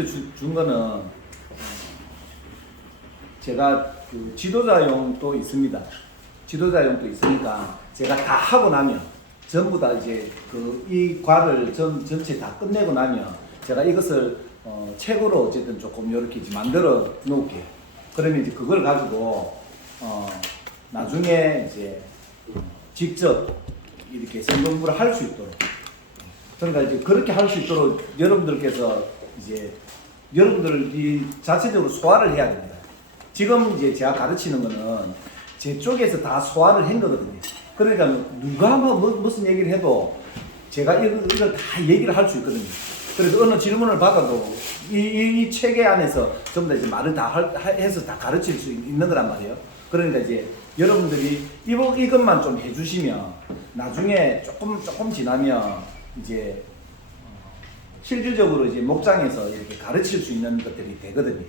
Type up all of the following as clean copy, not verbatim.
준 거는 제가 그 지도자용도 있습니다. 지도자용도 있으니까 제가 다 하고 나면 전부 다 이제 그 이 과를 전체 다 끝내고 나면 제가 이것을 책으로 어쨌든 조금 이렇게 만들어 놓을게요. 그러면 이제 그걸 가지고 나중에 이제 직접 이렇게 성공부를 할 수 있도록, 그러니까 이제 그렇게 할 수 있도록 여러분들께서 이제 여러분들이 자체적으로 소화를 해야 됩니다. 지금 이제 제가 가르치는 거는 제 쪽에서 다 소화를 한 거거든요. 그러니까 누가 무슨 얘기를 해도 제가 이걸 다 얘기를 할 수 있거든요. 그래서 어느 질문을 받아도 이 체계 안에서 전부 다 이제 말을 다 해서 다 가르칠 수 있는 거란 말이에요. 그러니까 이제 여러분들이 이것만 좀 해주시면 나중에 조금 지나면 이제 실질적으로 이제 목장에서 이렇게 가르칠 수 있는 것들이 되거든요.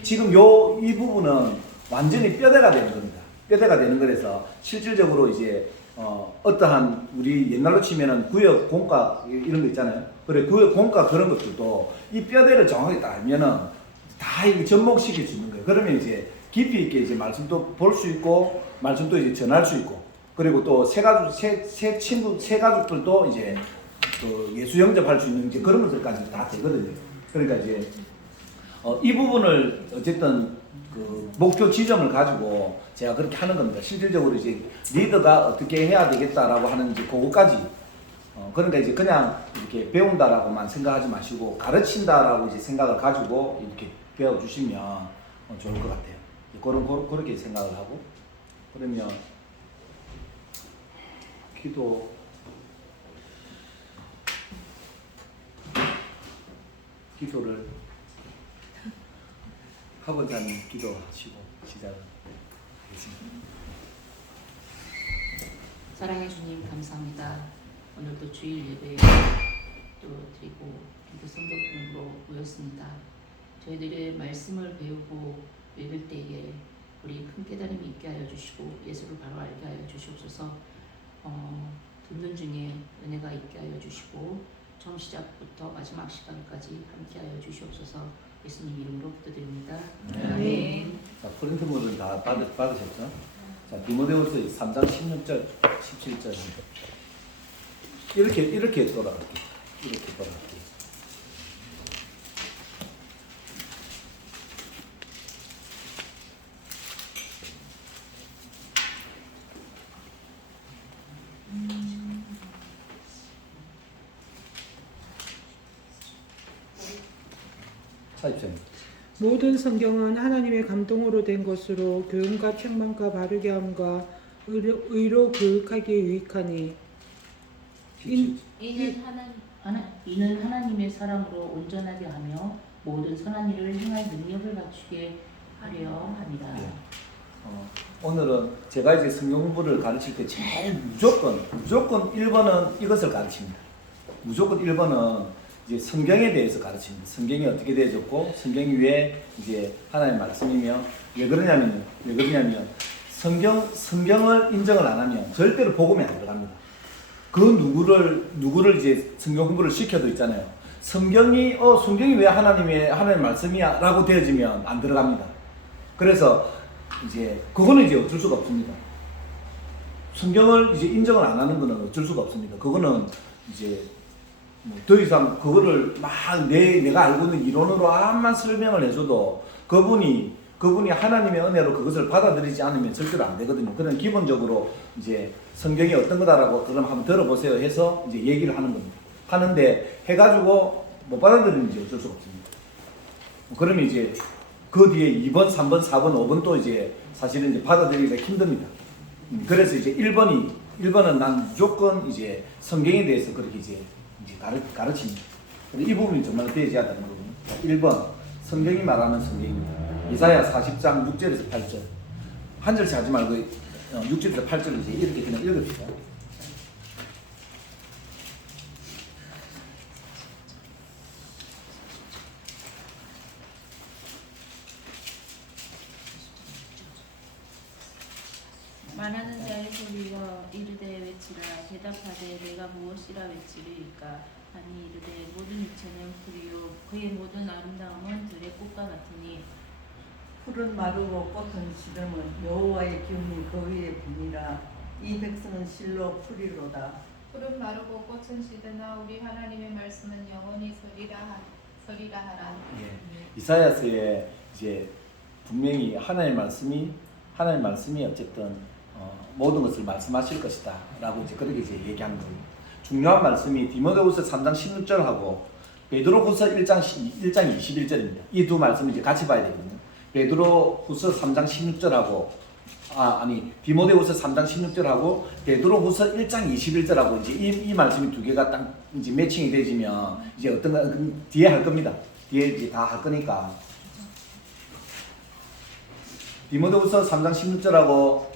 지금 이 부분은 완전히 뼈대가 되는 겁니다. 뼈대가 되는 거라서 실질적으로 이제 어떠한 우리 옛날로 치면은 구역 공과 이런 거 있잖아요. 그래 구역 공과 그런 것들도 이 뼈대를 정확하게 딱 알면은 다 이게 접목시킬 수 있는 거예요. 그러면 이제 깊이 있게 이제 말씀도 볼 수 있고 말씀도 이제 전할 수 있고, 그리고 또 새 가족들도 이제 그 예수 영접할 수 있는 이제 그런 것들까지 다 되거든요. 그러니까 이제 이 부분을 어쨌든 그 목표 지점을 가지고 제가 그렇게 하는 겁니다. 실질적으로 이제 리더가 어떻게 해야 되겠다라고 하는 이제 그거까지 그러니까 이제 그냥 이렇게 배운다라고만 생각하지 마시고 가르친다라고 이제 생각을 가지고 이렇게 배워주시면 좋을 것 같아요. 그렇게 생각을 하고, 그러면 기도를 하고자는 기도하시고 시작을 하겠습니다. 사랑해 주님 감사합니다. 오늘도 주일 예배 또 드리고 기도 성경으로 모였습니다. 저희들의 말씀을 배우고 읽을 때에 우리 큰 깨달음이 있게 하여 주시고 예수를 바로 알게 하여 주시옵소서. 듣는 중에 은혜가 있게 하여 주시고 처음 시작부터 마지막 시간까지 함께 하여 주시옵소서. 예수님 이름으로 기도드립니다. 아멘. 자, 코린토서는 다 받으셨죠? 자, 디모데후서 3장 16절, 17절입니다. 이렇게 돌아갈게요. 이렇게 돌아갈게요. 차입장입니다. 모든 성경은 하나님의 감동으로 된 것으로 교훈과 책망과 바르게 함과 의로 교육하기에 유익하니 이는 하나님의 사랑으로 온전하게 하며 모든 선한 일을 행할 능력을 갖추게 하려 합니다. 네. 오늘은 제가 이제 성경 공부를 가르칠 때 제일 무조건 1번은 이것을 가르칩니다. 무조건 1번은 이제 성경에 대해서 가르칩니다. 성경이 어떻게 되어졌고 성경이 왜 이제 하나님의 말씀이며 왜 그러냐면 성경을 인정을 안 하면 절대로 복음이 안 들어갑니다. 그 누구를 이제 성경 공부를 시켜도 있잖아요. 성경이 왜 하나님의 말씀이야라고 되어지면 안 들어갑니다. 그래서 이제 그거는 이제 어쩔 수가 없습니다. 성경을 이제 인정을 안 하는 거는 어쩔 수가 없습니다. 그거는 이제 더 이상 그거를 막 내가 알고 있는 이론으로만 설명을 해줘도 그분이 하나님의 은혜로 그것을 받아들이지 않으면 절대로 안 되거든요. 그런 기본적으로 이제 성경이 어떤 거다라고 그럼 한번 들어보세요 해서 이제 얘기를 하는 겁니다. 하는데 해가지고 못 받아들이는지 어쩔 수가 없습니다. 그러면 이제 그 뒤에 2번, 3번, 4번, 5번 또 이제 사실은 이제 받아들이기가 힘듭니다. 그래서 이제 1번은 난 무조건 이제 성경에 대해서 그렇게 이제 가르칩니다. 이 부분이 정말 대지하다는 거거든요. 1번, 성경이 말하는 성경입니다. 이사야 40장 6절에서 8절. 한 절씩 하지 말고 6절에서 8절을 이제 이렇게 그냥 읽읍시다. 말하는 자의 소리여 이르되 외치라. 대답하되 내가 무엇이라 외치리이까. 아니 이르되 모든 육체는 풀이요 그의 모든 아름다움은 들의 꽃과 같으니 풀은 마르고 꽃은 시들면 여호와의 기운이 그 위에 부니라. 이 백성은 실로 풀이로다. 푸른 마르고 꽃은 시드나 우리 하나님의 말씀은 영원히 서리라 하라. 예. 이사야서에 이제 분명히 하나님의 말씀이 어쨌든 모든 것을 말씀하실 것이다라고 이제 그렇게 이제 얘기하는 거예요. 중요한 말씀이 디모데후서 3장 16절하고 베드로후서 1장 21절입니다. 이 두 말씀을 이제 같이 봐야 되거든요. 베드로후서 3장 16절하고 디모데후서 3장 16절하고 베드로후서 1장 21절하고 이제 이 말씀이 두 개가 딱 이제 매칭이 되지면 이제 어떤가 뒤에 할 겁니다. 뒤에 이제 다 할 거니까. 디모데후서 3장 16절하고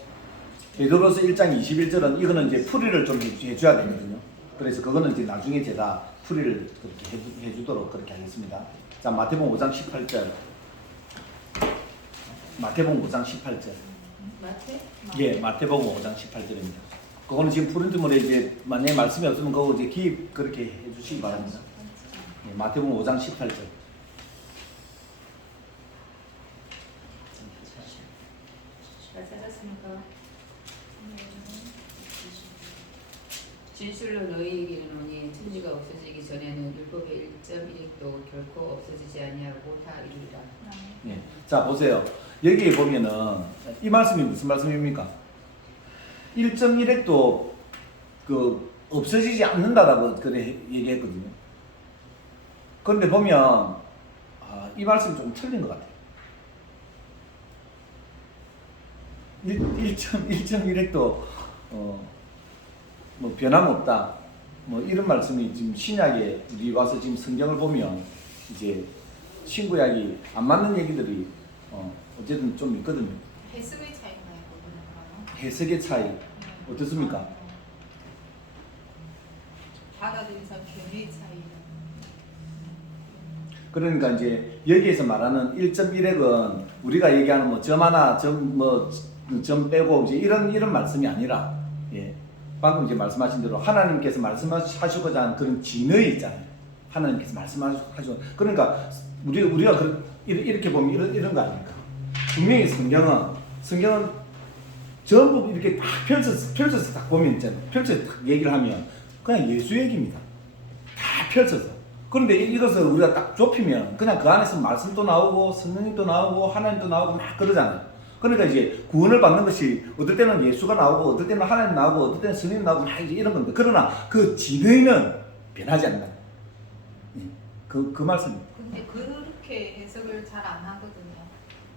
베드로서 1장 21절은 이거는 이제 풀이를 좀 해줘야 되거든요. 그래서 그거는 이제 나중에 제가 풀이를 그렇게 해주도록 그렇게 하겠습니다. 자, 마태복음 5장 18절. 마태복음 5장 18절. 예, 마태복음 5장 18절입니다. 그거는 지금 프린트물에 이제 만약에 말씀이 없으면 그거 이제 기입 그렇게 해주시기 바랍니다. 예, 마태복음 5장 18절. 잘 찾았습니까? 진실로 너희에게 이르노니 천지가 없어지기 전에는 율법의 1.1도 결코 없어지지 아니하고 다 이루리라. 예. 자, 보세요. 여기에 보면은 이 말씀이 무슨 말씀입니까? 1.1핵도 그 없어지지 않는다라고 그래 얘기했거든요. 그런데 보면 이 말씀이 좀 틀린 것 같아요. 1.1핵도 뭐 변함없다. 뭐 이런 말씀이 지금 신약에 우리 와서 지금 성경을 보면 이제 신구약이 안 맞는 얘기들이 어쨌든 좀 있거든요. 해석의 차이나요, 그거는? 해석의 차이 어떻습니까? 받아들여서 견해의 차이. 그러니까 이제 여기에서 말하는 1.1핵은 우리가 얘기하는 뭐 점 하나 점 빼고 이제 이런 말씀이 아니라 예. 방금 이제 말씀하신 대로 하나님께서 말씀하시고자 하는 그런 진의 있잖아요. 하나님께서 말씀하시고 그러니까 우리가 이렇게 보면 이런 거 아닙니까? 분명히 성경은 전부 이렇게 딱 펼쳐서 딱 보면 있잖아요. 펼쳐서 딱 얘기를 하면 그냥 예수 얘기입니다. 다 펼쳐서. 그런데 이것을 우리가 딱 좁히면 그냥 그 안에서 말씀도 나오고 성령님도 나오고 하나님도 나오고 막 그러잖아요. 그러니까 이제 구원을 받는 것이 어떨 때는 예수가 나오고 어떨 때는 하나님 나오고 어떨 때는 성령 나오고 막 이런 건데 그러나 그 진의는 변하지 않는다. 그 말씀입니다. 근데 그렇게 해석을 잘 안 하거든요.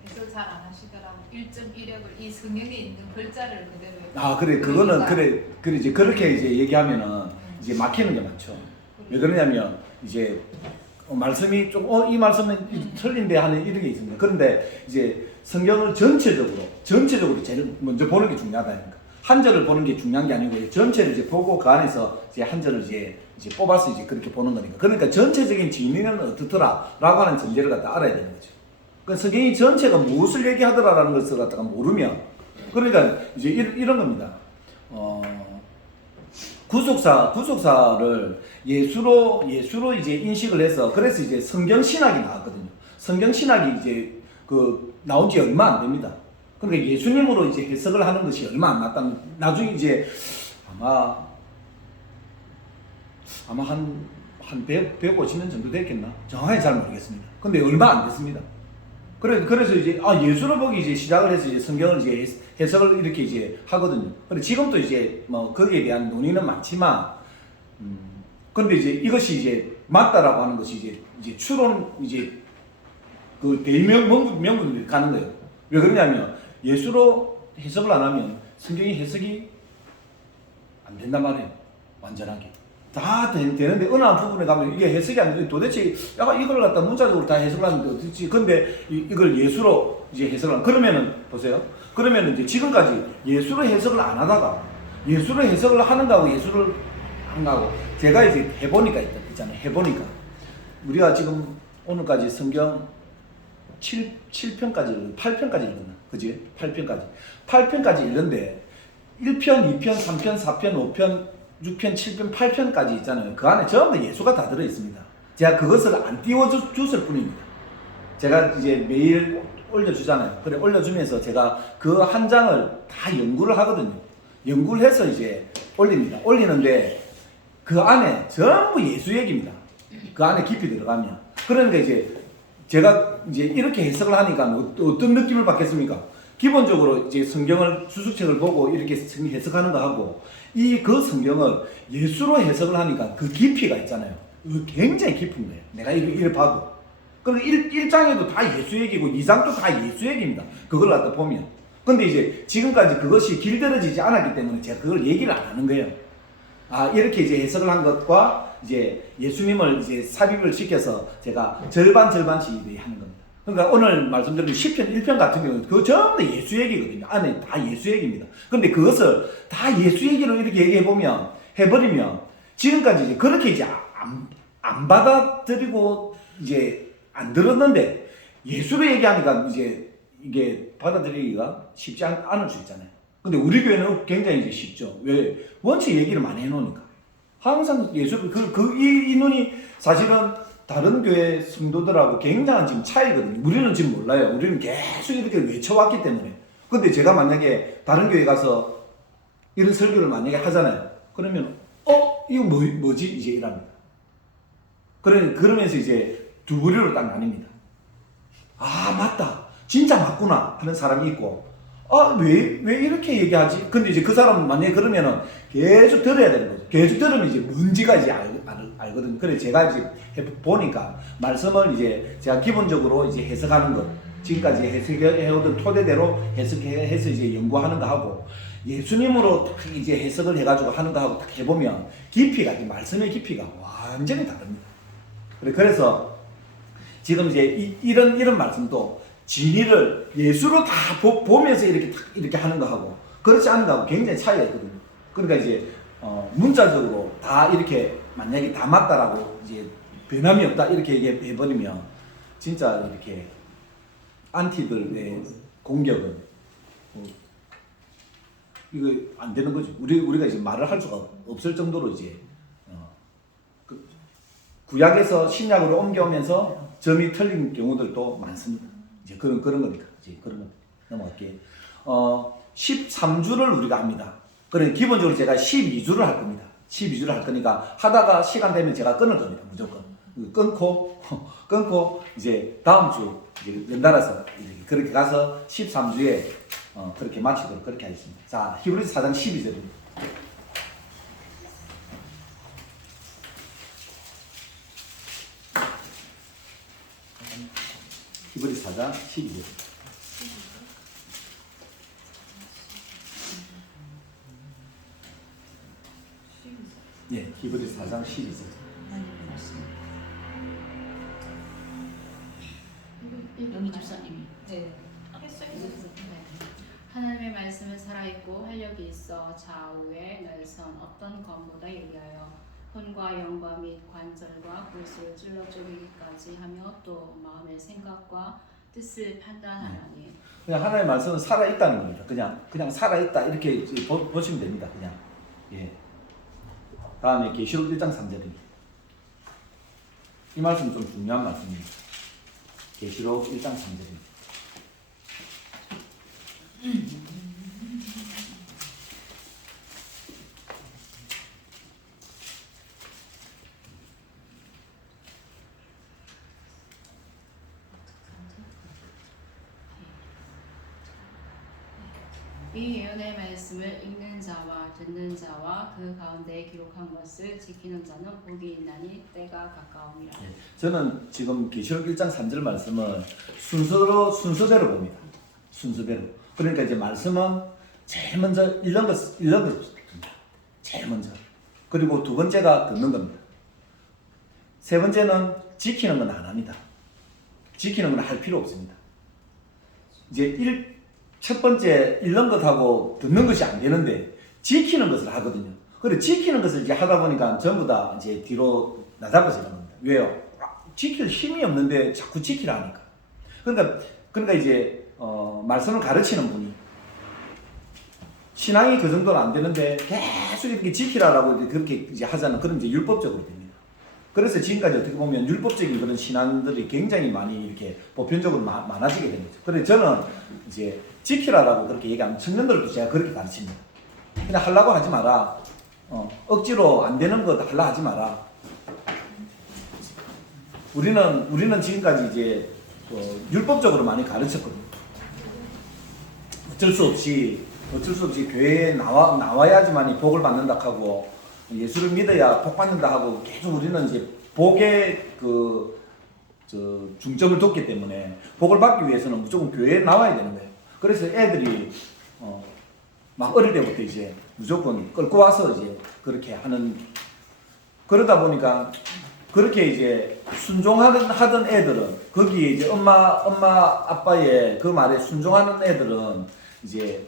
해석을 잘 안 하시더라고. 1.1역을 이 성경에 있는 글자를 그대로. 그래 그거는 그래 이제 그렇게 이제 얘기하면은 이제 막히는 게 많죠. 왜 그러냐면 이제 말씀이 좀 이 말씀은 틀린데 하는 이런 게 있습니다. 그런데 이제 성경을 전체적으로 제일 먼저 보는 게 중요하다니까. 한 절을 보는 게 중요한 게 아니고 전체를 이제 보고 그 안에서 이제 한 절을 이제 뽑아서 이제 그렇게 보는 거니까. 그러니까 전체적인 진리는 어떻더라라고 하는 전제를 갖다 알아야 되는 거죠. 그러니까 성경이 전체가 무엇을 얘기하더라라는 것을 갖다가 모르면 그러니까 이제 이런 겁니다. 구속사를 예수로 이제 인식을 해서 그래서 이제 성경 신학이 나왔거든요. 성경 신학이 이제 나온 지 얼마 안 됩니다. 그러니까 예수님으로 이제 해석을 하는 것이 얼마 안 났다는 나중에 이제 아마 한 150년 정도 됐겠나? 정확히 잘 모르겠습니다. 근데 얼마 안 됐습니다. 그래서 이제 예수로 보기 이제 시작을 해서 이제 성경을 이제 해석을 이렇게 이제 하거든요. 근데 지금도 이제 뭐 거기에 대한 논의는 많지만, 근데 이제 이것이 이제 맞다라고 하는 것이 이제 추론 이제 그 대명분들이 가는 거예요. 왜 그러냐면 예수로 해석을 안 하면 성경이 해석이 안 된단 말이에요. 완전하게. 다 되는데 어느 한 부분에 가면 이게 해석이 안 돼. 도대체 약간 이걸 갖다 문자적으로 다 해석을 하는데 어떻지? 근데 이걸 예수로 이제 해석을 하는 그러면은 보세요. 그러면은 이제 지금까지 예수로 해석을 안 하다가 예수로 해석을 하는 거하고 예수를 한 거하고 제가 이제 해보니까 있잖아요. 해보니까 우리가 지금 오늘까지 성경 8편까지 읽었나? 그지? 8편까지 읽었는데 1편, 2편, 3편, 4편, 5편 6편, 7편, 8편까지 있잖아요. 그 안에 전부 다 예수가 다 들어 있습니다. 제가 그것을 안 띄워줬을 뿐입니다. 제가 이제 매일 올려주잖아요. 그래 올려주면서 제가 그 한 장을 다 연구를 하거든요. 연구를 해서 이제 올립니다. 올리는데 그 안에 전부 예수 얘기입니다. 그 안에 깊이 들어가면. 그러니까 이제 제가 이제 이렇게 해석을 하니까 어떤 느낌을 받겠습니까? 기본적으로 이제 성경을 주석책을 보고 이렇게 해석하는 거 하고 그 성경을 예수로 해석을 하니까 그 깊이가 있잖아요. 굉장히 깊은 거예요. 내가 이를 봐도. 그리고 1장에도 다 예수 얘기고 2장도 다 예수 얘기입니다. 그걸 갖다 보면. 근데 이제 지금까지 그것이 길들여지지 않았기 때문에 제가 그걸 얘기를 안 하는 거예요. 이렇게 이제 해석을 한 것과 이제 예수님을 이제 삽입을 시켜서 제가 절반씩 하는 겁니다. 그러니까 오늘 말씀드린 10편, 1편 같은 경우는 그거 전부 다 예수 얘기거든요. 안에 다 예수 얘기입니다. 근데 그것을 다 예수 얘기로 이렇게 얘기해보면, 해버리면, 지금까지 이제 그렇게 이제 안 받아들이고 이제 안 들었는데, 예수로 얘기하니까 이제 이게 받아들이기가 쉽지 않을 수 있잖아요. 근데 우리 교회는 굉장히 이제 쉽죠. 왜? 원체 얘기를 많이 해놓으니까. 항상 예수, 이 눈이 사실은 다른 교회 성도들하고 굉장한 지금 차이거든요. 우리는 지금 몰라요. 우리는 계속 이렇게 외쳐왔기 때문에. 근데 제가 만약에 다른 교회 가서 이런 설교를 만약에 하잖아요. 그러면, 이거 뭐지? 이제 이랍니다. 그러면서 이제 두 부류로 딱 나뉩니다. 맞다. 진짜 맞구나. 하는 사람이 있고, 왜 이렇게 얘기하지? 근데 이제 그 사람은 만약에 그러면은 계속 들어야 되는 거죠. 계속 들으면 이제 뭔지가 이제 알거든요. 그래 제가 이제 보니까 말씀을 이제 제가 기본적으로 이제 해석하는 것, 지금까지 해석해오던 토대대로 해석해서 이제 연구하는 거 하고, 예수님으로 딱 이제 해석을 해가지고 하는 거 하고 딱 해보면 깊이가, 이 말씀의 깊이가 완전히 다릅니다. 그래서 지금 이제 이런 말씀도 진리를 예수로 다 보면서 이렇게 하는 거하고 그렇지 않은 거하고 굉장히 차이가 있거든요. 그러니까 이제 문자적으로 다 이렇게 만약에 다 맞다라고 이제 변함이 없다 이렇게 얘기해버리면 진짜 이렇게 안티들의 공격은 이거 안 되는 거죠. 우리가 이제 말을 할 수가 없을 정도로 이제 구약에서 신약으로 옮겨오면서 점이 틀린 경우들도 많습니다. 이제 그런 거니까 이제 그런 거 넘어갈게요. 13주를 우리가 합니다. 그래 기본적으로 제가 12주를 할 겁니다. 12주를 할 거니까 하다가 시간 되면 제가 끊을 겁니다. 무조건 끊고 이제 다음 주 이제 연달아서 이렇게 그렇게 가서 13주에 그렇게 마치도록 그렇게 하겠습니다. 자, 히브리서 4장 12절입니다. 히브리서 4장 12절. 예, 히브리서 4장 12절. 영희 집사님이 네. 했어요. 하나님의 말씀은 살아있고 활력이 있어 좌우에 날선 어떤 검보다 예리하여 혼과 영과 및 관절과 골수를 찔러 쪼개기까지 하며 또 마음의 생각과 뜻을 판단하나니. 그냥 하나님의 말씀은 살아있다는 겁니다. 그냥 살아있다 이렇게 보시면 됩니다. 그냥 예. 다음에 계시록 1장 3절입니다. 이 말씀은 좀 중요한 말씀입니다. 계시록 1장 3절입니다. 이 예언의 말씀을 읽는 자와 듣는 자와 그 가운데 기록한 것을 지키는 자는 복이 있나니 때가 가까움이라. 예. 저는 지금 계시록 1장 3절 말씀을 순서대로 봅니다. 순서대로. 그러니까 이제 말씀은 제일 먼저 읽는 것입니다. 제일 먼저. 그리고 두 번째가 듣는 겁니다. 세 번째는 지키는 건 안 합니다. 지키는 건 할 필요 없습니다. 이제 첫 번째 읽는 것하고 듣는 것이 안 되는데 지키는 것을 하거든요. 그래 지키는 것을 이제 하다 보니까 전부 다 이제 뒤로 나잡아지는 겁니다. 왜요? 지킬 힘이 없는데 자꾸 지키라 하니까. 그러니까 이제 말씀을 가르치는 분이 신앙이 그 정도는 안 되는데 계속 이렇게 지키라라고 그렇게 이제 하자는 그런 이제 율법적으로 됩니다. 그래서 지금까지 어떻게 보면 율법적인 그런 신앙들이 굉장히 많이 이렇게 보편적으로 많아지게 된 거죠. 그래서 저는 이제 지키라라고 그렇게 얘기하면 청년들도 제가 그렇게 가르칩니다. 그냥 하려고 하지 마라. 억지로 안 되는 거 하려 하지 마라. 우리는 지금까지 이제 율법적으로 많이 가르쳤거든요. 어쩔 수 없이 교회에 나와야지만이 복을 받는다 하고 예수를 믿어야 복 받는다 하고 계속 우리는 이제 복에 중점을 뒀기 때문에 복을 받기 위해서는 무조건 교회에 나와야 되는 거예요. 그래서 애들이 막 어릴 때부터 이제 무조건 끌고 와서 이제 그렇게 하는, 그러다 보니까 그렇게 이제 순종하던 애들은 거기에 이제 엄마 아빠의 그 말에 순종하는 애들은 이제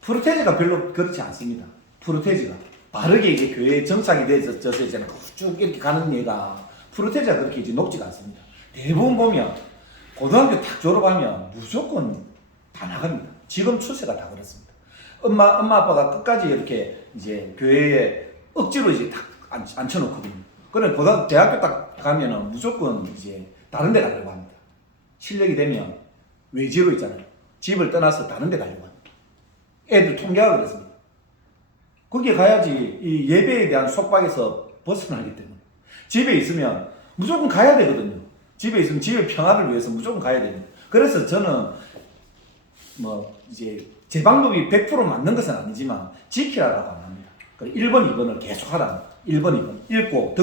프로테지가 별로 그렇지 않습니다. 프로테지가 바르게 이제 교회에 정착이 돼서 있잖아요. 쭉 이렇게 가는 얘가 프로테지가 그렇게 이제 높지가 않습니다. 대부분 보면 고등학교 딱 졸업하면 무조건 다 나갑니다. 지금 추세가 다 그렇습니다. 엄마 아빠가 끝까지 이렇게 이제 교회에 억지로 이제 딱 앉혀놓거든요. 그럼 대학교 딱 가면은 무조건 이제 다른 데 가려고 합니다. 실력이 되면 외지로 있잖아요. 집을 떠나서 다른 데 가려고 합니다. 애들 통계가 그렇습니다. 거기에 가야지 이 예배에 대한 속박에서 벗어나기 때문에. 집에 있으면 무조건 가야 되거든요. 집에 있으면 집의 평화를 위해서 무조건 가야 됩니다. 그래서 저는 이제 제 방법이 100% 맞는 것은 아니지만 지키라라고 안 합니다. 1번, 2번을 계속 하랍니다. 1번, 2번. 읽고,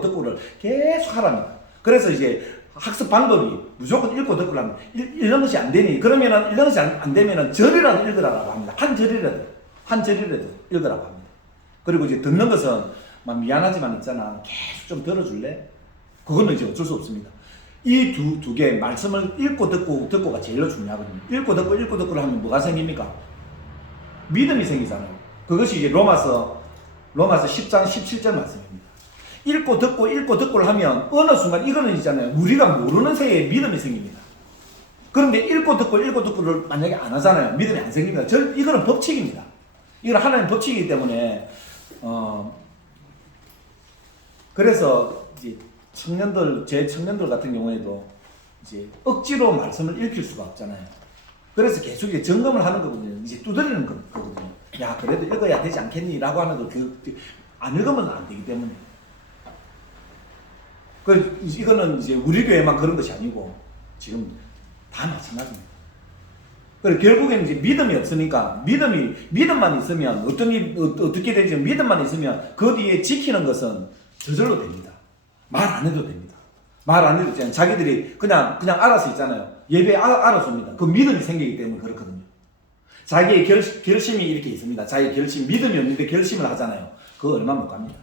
듣고를 계속 하랍니다. 그래서 이제 학습 방법이 무조건 읽고 듣고를 합니다. 이런 것이 안 되니, 그러면은, 이런 것이 안 되면은 절이라도 읽으라고 합니다. 한 절이라도 읽으라고 합니다. 그리고 이제 듣는 것은 막 미안하지만 있잖아. 계속 좀 들어줄래? 그거는 이제 어쩔 수 없습니다. 이 두 개, 말씀을 읽고 듣고가 제일 중요하거든요. 읽고 듣고를 하면 뭐가 생깁니까? 믿음이 생기잖아요. 그것이 이제 로마서 10장 17절 말씀입니다. 읽고 듣고를 하면 어느 순간 이거는 있잖아요. 우리가 모르는 새에 믿음이 생깁니다. 그런데 읽고 듣고를 만약에 안 하잖아요. 믿음이 안 생깁니다. 이거는 법칙입니다. 이건 하나님 법칙이기 때문에, 그래서 이제 제 청년들 같은 경우에도 이제 억지로 말씀을 읽힐 수가 없잖아요. 그래서 계속 이제 점검을 하는 거거든요. 이제 두드리는 거거든요. 야, 그래도 읽어야 되지 않겠니? 라고 하는 거, 안 읽으면 안 되기 때문에. 이거는 이제 우리 교회만 그런 것이 아니고, 지금 다 마찬가지입니다. 그리고 결국에는 이제 믿음이 없으니까, 믿음만 있으면, 어떻게 되지? 믿음만 있으면, 그 뒤에 지키는 것은 저절로 됩니다. 말 안 해도 됩니다. 말 안 해도 있잖아요. 자기들이 그냥 알아서 있잖아요. 예배 알아서 옵니다. 그 믿음이 생기기 때문에 그렇거든요. 자기의 결심이 이렇게 있습니다. 자기의 결심, 믿음이 없는데 결심을 하잖아요. 그거 얼마 못 갑니다.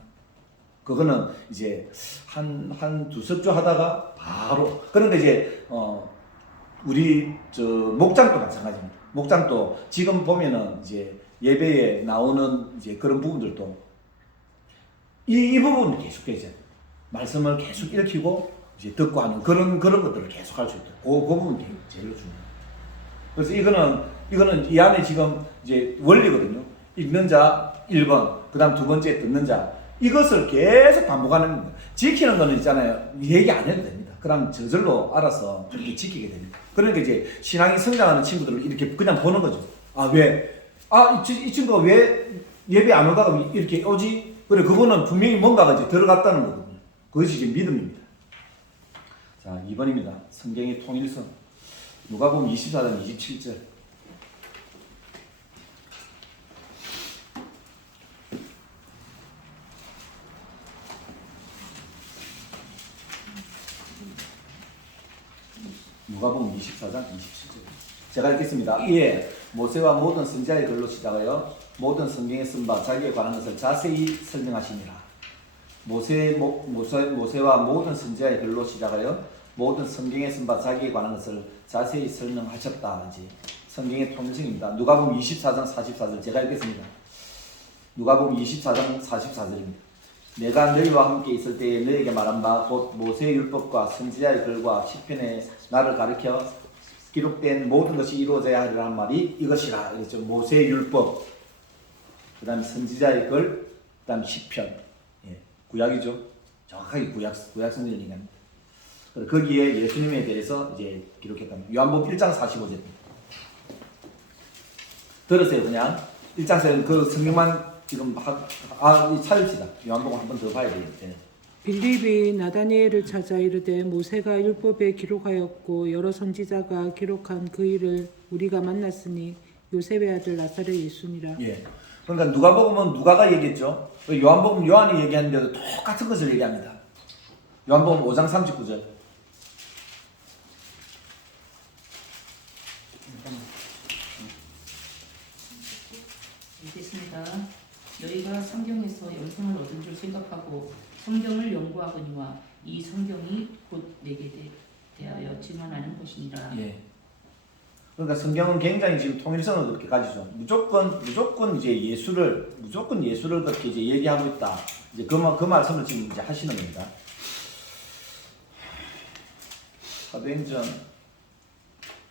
그거는 이제 한 두석 주 하다가 바로. 그런데 이제, 우리, 목장도 마찬가지입니다. 목장도 지금 보면은 이제 예배에 나오는 이제 그런 부분들도 이 부분은 계속 되죠. 말씀을 계속 읽히고 이제 듣고 하는 그런 것들을 계속 할 수 있다. 그 부분이 제일 중요해요. 그래서 이거는 이 안에 지금 이제 원리거든요. 읽는 자 1번, 그 다음 두 번째 듣는 자. 이것을 계속 반복하는 겁니다. 지키는 거는 있잖아요. 얘기 안 해도 됩니다. 그럼 저절로 알아서 그렇게 지키게 됩니다. 그러니까 이제 신앙이 성장하는 친구들을 이렇게 그냥 보는 거죠. 이 친구가 왜 예배 안 오다가 이렇게 오지? 그래, 그거는 분명히 뭔가가 이제 들어갔다는 거거든요. 그것이 이제 믿음입니다. 자, 2번입니다. 성경의 통일성. 누가복음 24장 27절. 누가복음 24장 27절. 제가 읽겠습니다. 이에 모세와 모든 선지자의 글로 시작하여 모든 성경에 쓴 바 자기에 관한 것을 자세히 설명하시니라. 모세와 모든 선지자의 글로 시작하여 모든 성경에 쓴 바 자기에 관한 것을 자세히 설명하셨다. 이제 성경의 통일성입니다. 누가복음 24장 44절 제가 읽겠습니다. 누가복음 24장 44절입니다. 내가 너희와 함께 있을 때에 너희에게 말한 바 곧 모세의 율법과 선지자의 글과 시편에 나를 가르쳐 기록된 모든 것이 이루어져야 하리라는 말이 이것이라 이랬죠. 모세의 율법, 그다음에 선지자의 글, 그다음 시편, 예, 구약이죠. 정확하게 구약 성경을 얘기합니다. 그래서 거기에 예수님에 대해서 이제 기록했답니다. 요한복음 1장 45절. 들으세요, 그냥 1장 그 성경만 지금 찾읍시다. 요한복음 한 번 더 봐야 돼요. 예. 빌립이 나다니엘을 찾아 이르되 모세가 율법에 기록하였고 여러 선지자가 기록한 그 일을 우리가 만났으니 요셉의 아들 나사렛 예수니라. 예. 그러니까 누가복음은 누가가 얘기했죠. 요한복음 요한이 얘기하는데도 똑같은 것을 얘기합니다. 요한복음 5장 39절. 읽겠습니다. 너희가 성경에서 영생을 얻은 줄 생각하고 성경을 연구하거니와 이 성경이 곧 내게 대하여 증언하는 것이니라. 예. 그러니까 성경은 굉장히 지금 통일성을 그렇게 가지죠. 무조건 이제 무조건 예수를 그렇게 이제 얘기하고 있다. 이제 그 말씀을 지금 이제 하시는 겁니다. 사도행전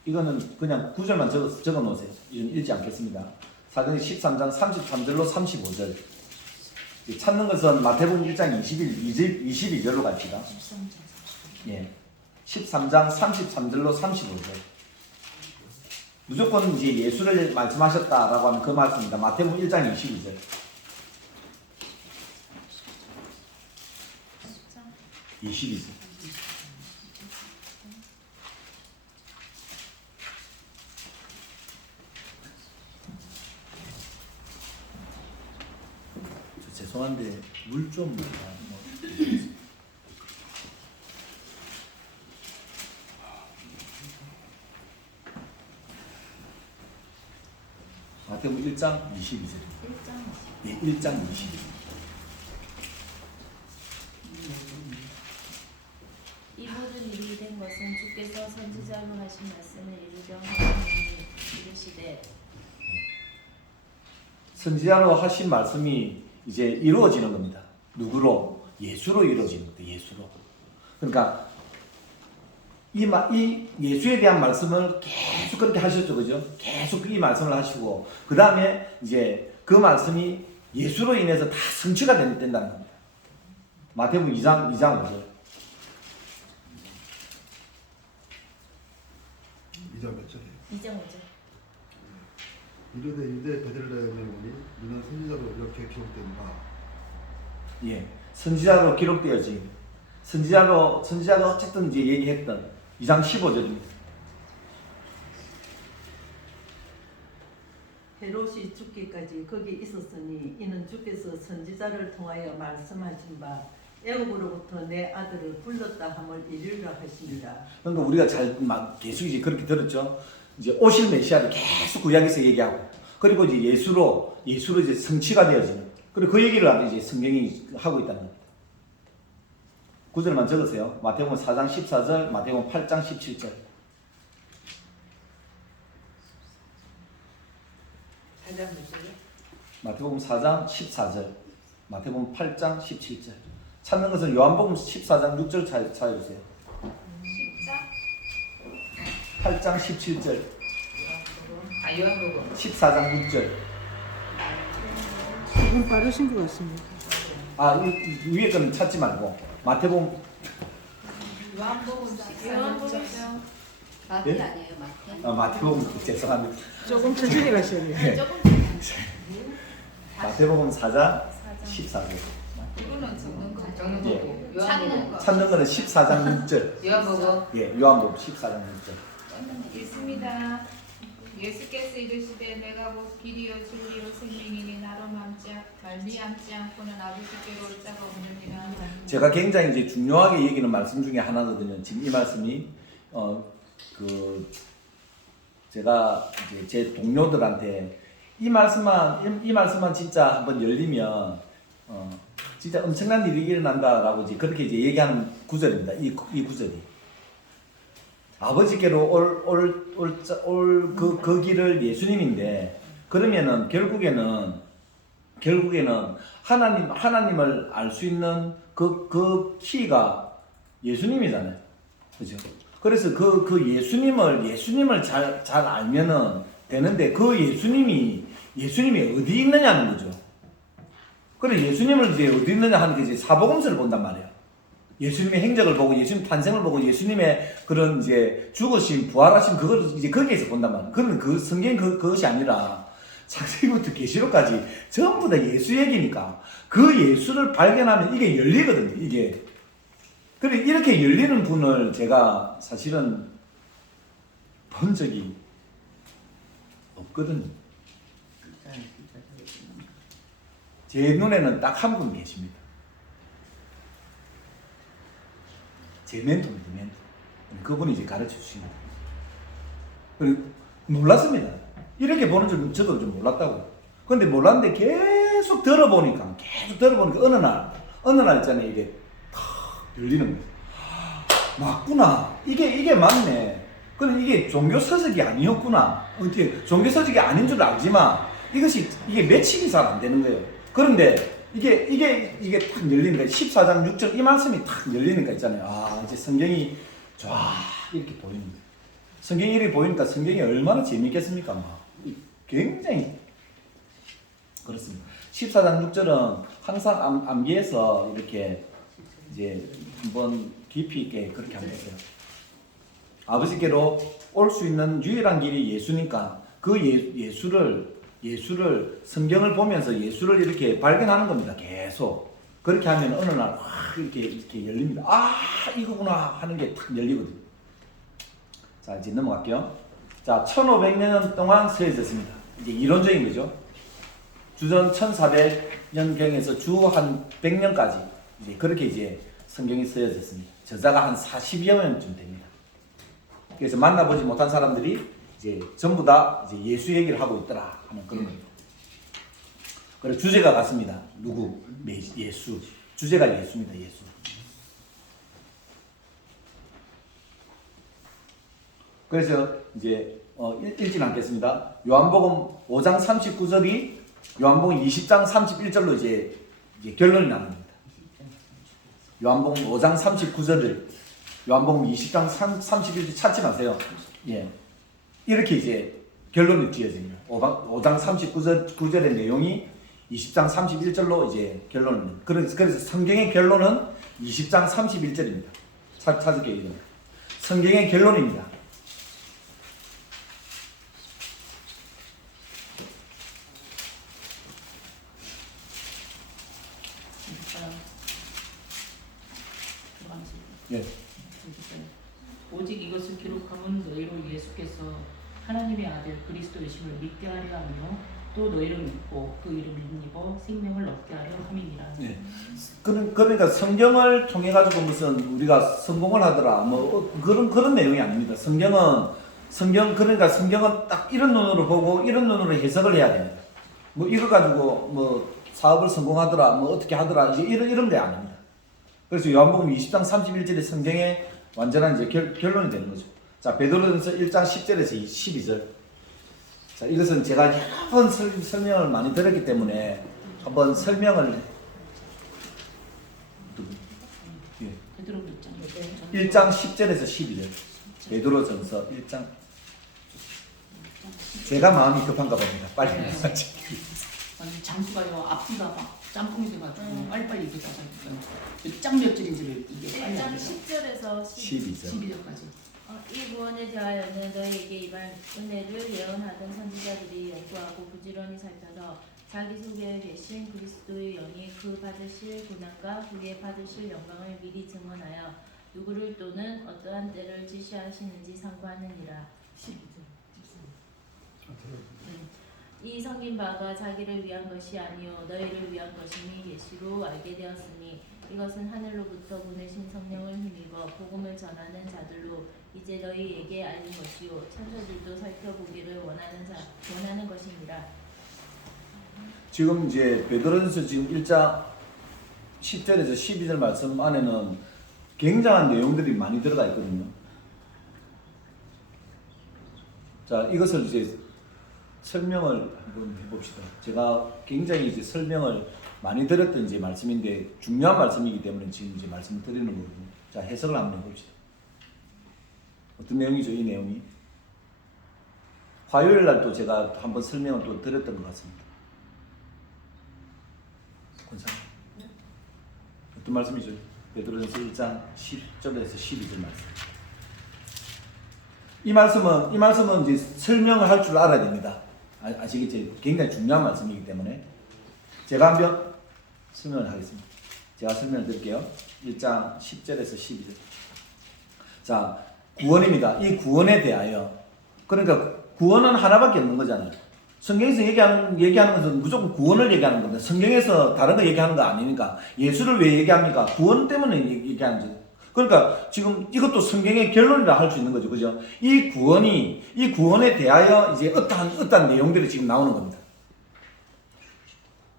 이거는 그냥 구절만 적어 놓으세요. 이건 읽지 않겠습니다. 사도행전 13장 33절로 35절. 찾는 것은 마태복음 1장 22절로 갑시다. 13장 33절로 35절. 무조건 이제 예수를 말씀하셨다라고 하면 그 말씀입니다. 마태복음 1장 22절. 22절. 죄송한데 물 좀 마태복음 1장 22절. 1장 22절. 네, 1장 22절. 이 모든 일이 된 것은 주께서 선지자로 하신 말씀을 이루려 하시니 이르시되 선지자로 하신 말씀이 이제 이루어지는 겁니다. 누구로? 예수로 이루어지는 겁니다. 예수로. 그러니까 이 예수에 대한 말씀을 계속 그렇게 하셨죠, 그죠? 계속 이 말씀을 하시고 그 다음에 이제 그 말씀이 예수로 인해서 다 성취가 된다는 겁니다. 마태복음 2장 5절. 2장 몇 절이에요? 2장 5절 이르되 유대 베들레헴에 오니 이는 선지자로 이렇게 기록된 바 예, 선지자로 기록되어진 선지자가 어쨌든 이제 얘기했던 2장 15절입니다. 헤롯이 죽기까지 거기 있었으니 이는 주께서 선지자를 통하여 말씀하신 바 애굽으로부터 내 아들을 불렀다 함을 이루려 하십니다. 그러니까 우리가 계속 이제 그렇게 들었죠. 이제 오실 메시아를 계속 구약에서 얘기하고 그리고 이제 예수로 이제 성취가 되어지는 그리고 그 얘기를 이제 성경이 하고 있다는 겁니다. 구절만 적으세요. 마태복음 4장 14절, 마태복음 8장 17절. 8장 몇 절이요? 마태복음 4장 14절, 마태복음 8장 17절. 찾는 것은 요한복음 14장 6절 찾아주세요. 8장 17절, 요한복음 14장 6절. 조금 빠르신 것 같습니다. 위에 거는 찾지 말고 마태복음 요한복음 마태 예? 아니에요 마태? 마태복음 죄송합니다. 조금 천천히 가셔야 돼요. 네. 조금 마태복음 4장 14절. 그거는 적는 거. 적는 예. 거고 찾는 거. 찾는 거는 14장 6절. 요한복음 예, 요한복음 14장 6절. 읽습니다. 예수께서 이르시되 내가 곧 길이요 진리요 생명이니 나로 말미암지 않고는 아버지께로 올 자가 없느니라. 제가 굉장히 이제 중요하게 얘기하는 말씀 중에 하나거든요. 지금 이 말씀이 제가 이제 제 동료들한테 이 말씀만 진짜 한번 열리면 진짜 엄청난 일이 일어난다라고 이제 그렇게 이제 얘기하는 구절입니다. 이 구절이. 아버지께로 올 그 길을 예수님인데 그러면은 결국에는 하나님을 알 수 있는 그 키가 예수님이잖아요. 그죠? 그래서 그 예수님을 잘 알면은 되는데 그 예수님이 어디 있느냐는 거죠. 그래 예수님을 이제 어디 있느냐 하는 게 이제 사복음서를 본단 말이에요. 예수님의 행적을 보고 예수님 탄생을 보고 예수님의 그런 이제 죽으심, 부활하심 그걸 이제 거기에서 본단 말이에요. 그런 그 성경 그것이 아니라 창세기부터 계시록까지 전부 다 예수 얘기니까 그 예수를 발견하면 이게 열리거든요. 이게. 그래 이렇게 열리는 분을 제가 사실은 본 적이 없거든요. 제 눈에는 딱 한 분 계십니다. 제 멘토입니다. 멘토. 그분이 이제 가르쳐 주신 거예요. 그리고 놀랐습니다. 이렇게 보는 줄 저도 좀 몰랐다고. 근데 몰랐는데 계속 들어보니까 어느 날 있잖아요. 이게 탁 열리는 거예요. 맞구나. 이게 맞네. 그럼 이게 종교 서적이 아니었구나. 어떻게 종교 서적이 아닌 줄 알지만 이게 매칭이 잘 안 되는 거예요. 그런데 이게 탁 열리니까 14장 6절 이 말씀이 탁 열리니까 있잖아요. 아 이제 성경이 쫙 이렇게 보입니다. 성경이 이렇게 보이니까 성경이 얼마나 재밌겠습니까? 막 굉장히 그렇습니다. 14장 6절은 항상 암기해서 이렇게 이제 한번 깊이 있게 그렇게 하면 돼요. 아버지께로 올 수 있는 유일한 길이 예수니까 그 예수를 성경을 보면서 예수를 이렇게 발견하는 겁니다. 계속 그렇게 하면 어느 날 이렇게 열립니다. 아 이거구나 하는 게 탁 열리거든요. 자 이제 넘어갈게요. 자 1500년 동안 쓰여졌습니다. 이제 이론적인 거죠. 주전 1400년경에서 주 한 100년까지 이제 그렇게 이제 성경이 쓰여졌습니다. 저자가 한 40여 년쯤 됩니다. 그래서 만나보지 못한 사람들이 이제 전부 다 이제 예수 얘기를 하고 있더라 하는 그런 겁니다. 그리고 주제가 같습니다. 누구? 예수. 주제가 예수입니다. 예수. 그래서 이제 읽진 않겠습니다. 요한복음 5장 39절이 요한복음 20장 31절로 이제 결론이 나옵니다. 요한복음 5장 39절을 요한복음 20장 31절 찾지 마세요. 예. 이렇게 이제 결론이 지어집니다. 5장 39절의 내용이 20장 31절로 이제 결론을. 그래서 성경의 결론은 20장 31절입니다. 찾을게요. 이거. 성경의 결론입니다. 예. 오직 이것을 기록함은 너희로 예수께서 하나님의 아들 그리스도이심을 믿게 하려 하며 또 너희를 믿고 그 이름을 힘입어 생명을 얻게 하려 함이니라. 예. 그러니까 성경을 통해 가지고 무슨 우리가 성공을 하더라 뭐 그런 내용이 아닙니다. 그러니까 성경은 딱 이런 눈으로 보고 이런 눈으로 해석을 해야 됩니다. 뭐 이거 가지고 뭐 사업을 성공하더라 뭐 어떻게 하더라 이제 이런 게 아닙니다. 그래서 요한복음 20장 31절의 성경의 완전한 이제 결론이 되는 거죠. 자, 베드로전서 1장 10절에서 12절. 자, 이것은 제가 여러 번 설명을 많이 들었기 때문에 한번 설명을 예. 베드로 1장 1장 10절에서 12절. 베드로전서 1장. 제가 마음이 급한가 봅니다. 빨리 하지. 아니 장수가요 앞뒤가 막 짬뽕이 돼가지고 빨리빨리 이렇게 나가니까요. 짱몇 절인지를 이게 빨리 1장 안 돼요. 10절에서 12절. 12절까지. 이 구원에 대하여는 너희에게 이반 은혜를 예언하던 선지자들이 연구하고 부지런히 살펴서 자기소개에 계신 그리스도의 영이 그 받으실 고난과 그의 받으실 영광을 미리 증언하여 누구를 또는 어떠한 때를 지시하시는지 상고하느니라. 12절. 이 섬긴 바가 자기를 위한 것이 아니요 너희를 위한 것임이 계시로 알게 되었으니 이것은 하늘로부터 보내신 성령을 힘입어 복음을 전하는 자들로 이제 너희에게 알린 것이요 천사들도 살펴보기를 원하는 것이니라. 지금 이제 베드로전서 지금 1장 10절에서 12절 말씀 안에는 굉장한 내용들이 많이 들어가 있거든요. 자, 이것을 이제 설명을 한번 해봅시다. 제가 굉장히 이제 설명을 많이 들었던 이제 말씀인데 중요한 말씀이기 때문에 지금 이제 말씀을 드리는 거거든요. 자, 해석을 한번 해봅시다. 어떤 내용이죠, 이 내용이? 화요일 날 또 제가 한번 설명을 또 드렸던 것 같습니다. 권사님. 어떤 말씀이죠? 베드로전서 1장 10절에서 12절 말씀. 이 말씀은 이제 설명을 할 줄 알아야 됩니다. 아시겠죠? 굉장히 중요한 말씀이기 때문에 제가 한번 설명을 하겠습니다. 제가 설명을 드릴게요. 1장 10절에서 12절. 자, 구원입니다. 이 구원에 대하여, 그러니까 구원은 하나밖에 없는 거잖아요. 성경에서 얘기하는 것은 무조건 구원을 얘기하는 겁니다. 성경에서 다른 거 얘기하는 거 아니니까. 예수를 왜 얘기합니까? 구원 때문에 얘기하는 거죠. 그러니까 지금 이것도 성경의 결론이라 할 수 있는 거죠. 그죠? 이 구원에 대하여 이제 어떠한 내용들이 지금 나오는 겁니다.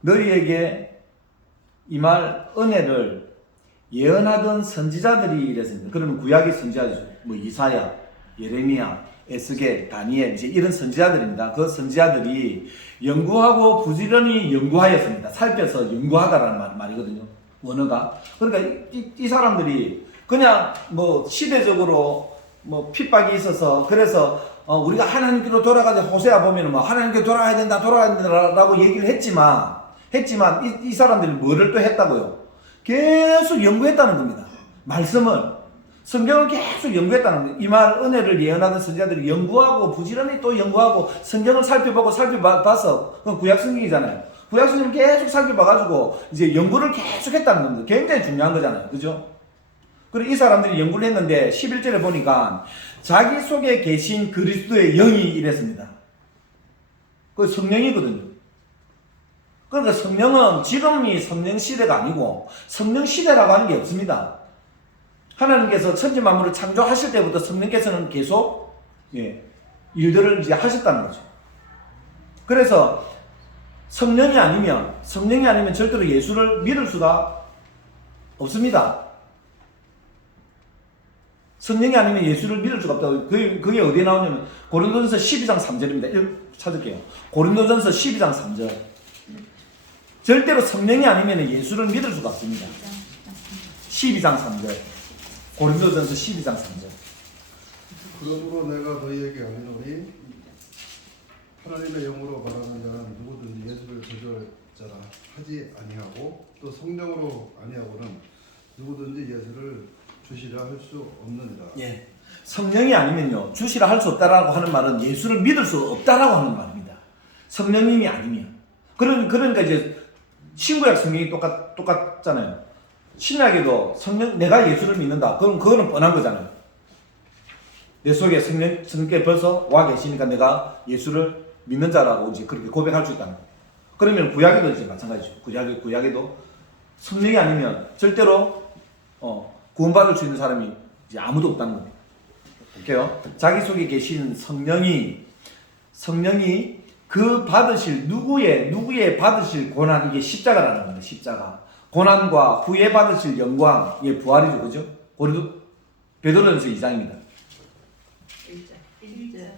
너희에게 이 말 은혜를 예언하던 선지자들이 이랬습니다. 그러면 구약의 선지자죠. 뭐 이사야, 예레미야, 에스겔, 다니엘 이제 이런 선지자들입니다. 그 선지자들이 연구하고 부지런히 연구하였습니다. 살펴서 연구하다라는 말이거든요. 원어가. 그러니까 이 사람들이 그냥 뭐 시대적으로 뭐 핍박이 있어서 그래서 우리가 하나님께로 돌아가자. 호세아 보면은 뭐 하나님께 돌아가야 된다라고 얘기를 했지만 이 사람들이 뭐를 또 했다고요? 계속 연구했다는 겁니다. 말씀을, 성경을 계속 연구했다는 거예요. 이 말 은혜를 예언하는 선지자들이 연구하고 부지런히 또 연구하고 성경을 살펴봐서 그건 구약 성경이잖아요. 구약 성경을 계속 살펴봐가지고 이제 연구를 계속 했다는 겁니다. 굉장히 중요한 거잖아요. 그죠? 그리고 이 사람들이 연구를 했는데 11절에 보니까 자기 속에 계신 그리스도의 영이 이랬습니다. 그 성령이거든요. 그러니까 성령은 지금이 성령 시대가 아니고 성령 시대라고 하는 게 없습니다. 하나님께서 천지 만물을 창조하실 때부터 성령께서는 계속 일들을 이제 하셨다는 거죠. 그래서 성령이 아니면 절대로 예수를 믿을 수가 없습니다. 성령이 아니면 예수를 믿을 수가 없다고. 그게 어디에 나오냐면 고린도전서 12장 3절입니다. 찾을게요. 고린도전서 12장 3절. 절대로 성령이 아니면 예수를 믿을 수가 없습니다. 12장 3절. 고린도전서 12장 3절. 그러므로 내가 너희에게 알리노니 하나님의 영으로 말하는 자는 누구든지 예수를 저주하라 하지 아니하고 또 성령으로 아니하고는 누구든지 예수를 주시라 할 수 없느니라. 예. 성령이 아니면요 주시라 할 수 없다라고 하는 말은 예수를 믿을 수 없다라고 하는 말입니다. 성령님이 아니면. 그러니까 이제 신구약 성경이 똑같잖아요. 신약에도 내가 예수를 믿는다. 그거는 뻔한 거잖아요. 내 속에 성령께 벌써 와 계시니까 내가 예수를 믿는 자라고 이제 그렇게 고백할 수 있다는 거. 그러면 구약에도 이제 마찬가지죠. 구약에도 성령이 아니면 절대로 구원받을 수 있는 사람이 이제 아무도 없다는 겁니다. 볼게요. 자기 속에 계신 성령이 그 받으실 누구의 받으실 고난, 이게 십자가라는 겁니다. 십자가. 고난과 후에 받으실 영광, 이게 부활이죠. 그죠? 베드로전서 2장입니다.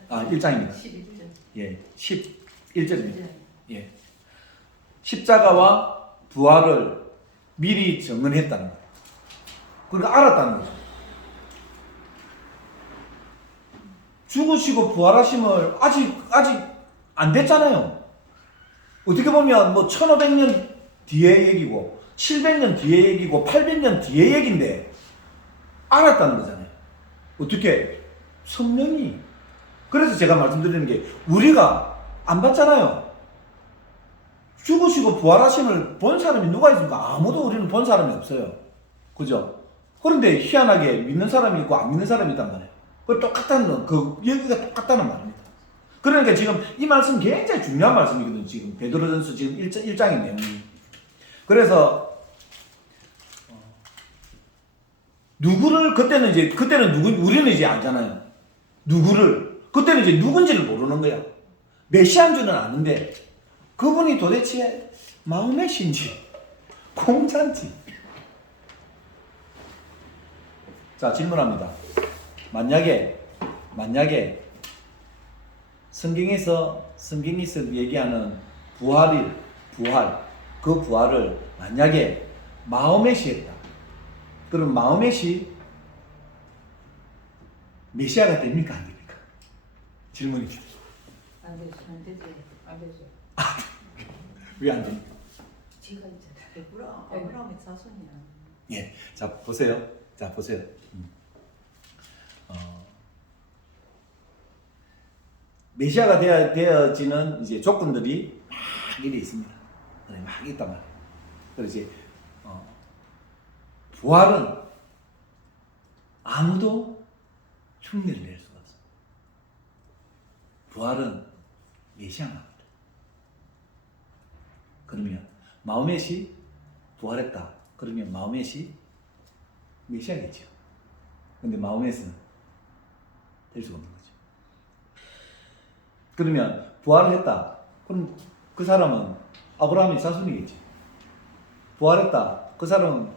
1장입니다. 11절. 예. 11절입니다. 예. 십자가와 부활을 미리 증언했다는 거예요. 그러니까 알았다는 거죠. 죽으시고 부활하심을 아직 안 됐잖아요. 어떻게 보면 뭐 1500년 뒤의 얘기고 700년 뒤의 얘기고 800년 뒤의 얘기인데 알았다는 거잖아요. 어떻게? 성령이. 그래서 제가 말씀드리는 게 우리가 안 봤잖아요. 죽으시고 부활하심을 본 사람이 누가 있습니까? 아무도 우리는 본 사람이 없어요. 그죠? 그런데 희한하게 믿는 사람이 있고 안 믿는 사람이 있단 말이에요. 그 얘기가 똑같다는 말입니다. 그러니까 지금 이 말씀 굉장히 중요한 말씀이거든요. 지금 베드로전서 지금 1장의 내용이. 그래서 우리는 이제 알잖아요. 그때는 이제 누군지를 모르는 거야. 메시아인 줄은 아는데 그분이 도대체 마음의 신지 공자인지. 자, 질문합니다. 만약에 성경에서 얘기하는 부활, 그 부활을 만약에 마음의 시했다. 그럼 마음의 시 메시아가 됩니까 안 됩니까? 질문입니다. 안 되지, 안 되지, 안 되지. 왜 안 됩니까? 지가 있잖아. 아브라함의 자손이야. 예, 자 보세요. 자 보세요. 메시아가 되어지는 이제 조건들이 막 이래 있습니다. 그래, 막 있단 말이에요. 그래서 이제 부활은 아무도 흉내를 낼 수가 없어요. 부활은 메시아만 합니다. 그러면 마호멧이 부활했다. 그러면 마호멧이 메시아겠죠. 근데 마호멧은 될 수가 없는 거죠. 그러면 부활을 했다. 그럼 그 사람은 아브라함의 자손이겠지. 부활했다. 그 사람은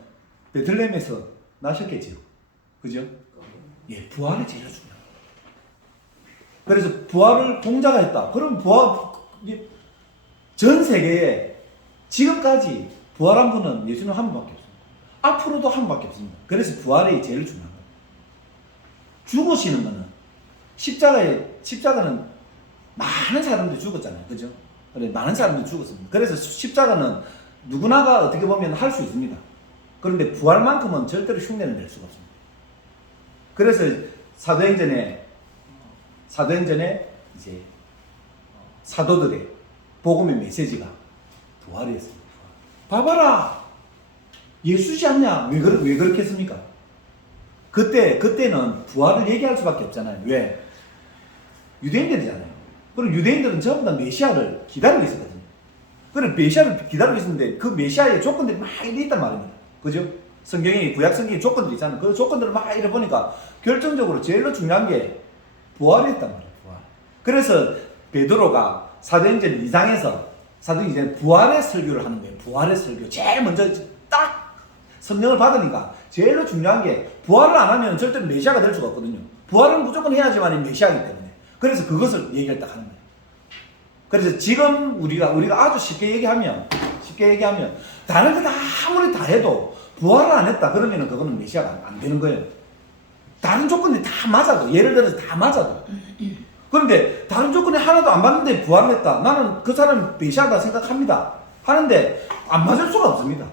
베들레헴에서 나셨겠죠. 그죠? 예, 부활이 제일 중요해요. 그래서 부활을 공자가 했다. 그럼 전 세계에 지금까지 부활한 분은 예수는 한 분밖에 없습니다. 앞으로도 한 분밖에 없습니다. 그래서 부활이 제일 중요한 거예요. 죽으시는 거는 십자가는 많은 사람들이 죽었잖아요. 그죠? 그래, 많은 사람들이 죽었습니다. 그래서 십자가는 누구나가 어떻게 보면 할 수 있습니다. 그런데 부활만큼은 절대로 흉내를 낼 수가 없습니다. 그래서 사도행전에 이제 사도들의 복음의 메시지가 부활이었습니다. 봐봐라! 예수지 않냐? 왜 그렇게 했습니까? 그때는 부활을 얘기할 수밖에 없잖아요. 왜? 유대인들이잖아요. 그럼 유대인들은 전부 다 메시아를 기다리고 있었거든요. 그럼 메시아를 기다리고 있었는데 그 메시아의 조건들이 막 있단 말입니다. 그죠? 구약 성경에 조건들이 있잖아요. 그 조건들을 막 이래 보니까 결정적으로 제일로 중요한 게 부활이었단 말이에요. 부활. 그래서 베드로가 사도행전 2장에서 부활의 설교를 하는 거예요. 부활의 설교. 제일 먼저 딱 성령을 받으니까 제일로 중요한 게 부활을 안 하면 절대로 메시아가 될 수가 없거든요. 부활은 무조건 해야지만 메시아이기 때문에. 그래서 그것을 얘기를 딱 하는 거예요. 그래서 지금 우리가 아주 쉽게 얘기하면 다른 거 다 아무리 다 해도 부활을 안 했다 그러면 그거는 메시아가 안 되는 거예요. 다른 조건이 다 맞아도, 예를 들어서 다 맞아도. 그런데 다른 조건이 하나도 안 맞는데 부활을 했다. 나는 그 사람이 메시아다 생각합니다. 하는데 안 맞을 수가 없습니다.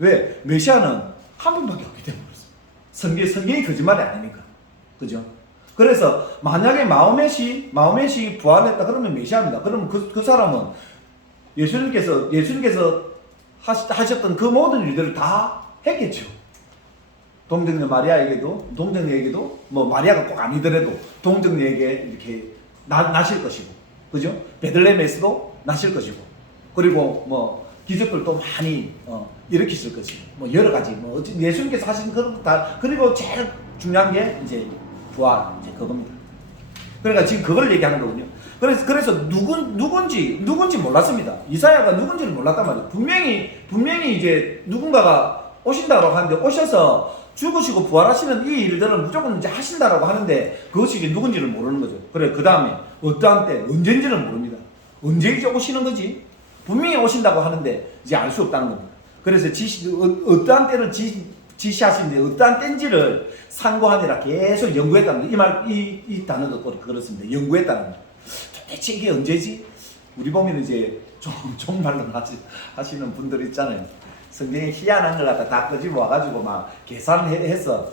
왜? 메시아는 한 분밖에 없기 때문에 그렇습니다. 성경이 거짓말이 아니니까. 그죠? 그래서 만약에 마호멧이 부활했다 그러면 메시아입니다. 그러면 그 사람은 예수님께서 하셨던 그 모든 일들을 다 했겠죠. 동정녀 마리아에게도 뭐 마리아가 꼭 아니더라도 동정녀에게 이렇게 나실 것이고, 그죠? 베들레헴에서도 나실 것이고, 그리고 뭐 기적들도 많이 일으키실 것이고, 뭐 여러 가지 뭐 예수님께서 하신 그런 거 다. 그리고 제일 중요한 게 이제 부활, 이제 그겁니다. 그러니까 지금 그걸 얘기하는 거군요. 그래서 누군지 몰랐습니다. 이사야가 누군지를 몰랐단 말이에요. 분명히 이제 누군가가 오신다라고 하는데, 오셔서 죽으시고 부활하시는 이 일들을 무조건 이제 하신다라고 하는데, 그것이 이제 누군지를 모르는 거죠. 그래, 그 다음에 어떠한 때, 언젠지는 모릅니다. 언제 이제 오시는 거지? 분명히 오신다고 하는데 이제 알 수 없다는 겁니다. 그래서 어떠한 때를 지시하시는데 어떠한 때인지를 상고하니라 계속 연구했다는 거예요. 이 단어도 그렇습니다. 연구했다는 거예요. 도대체 이게 언제지? 우리 보면 이제 종말론 하시는 분들 있잖아요. 성경에 희한한 걸 갖다 다 끄집어 와가지고 막 계산해서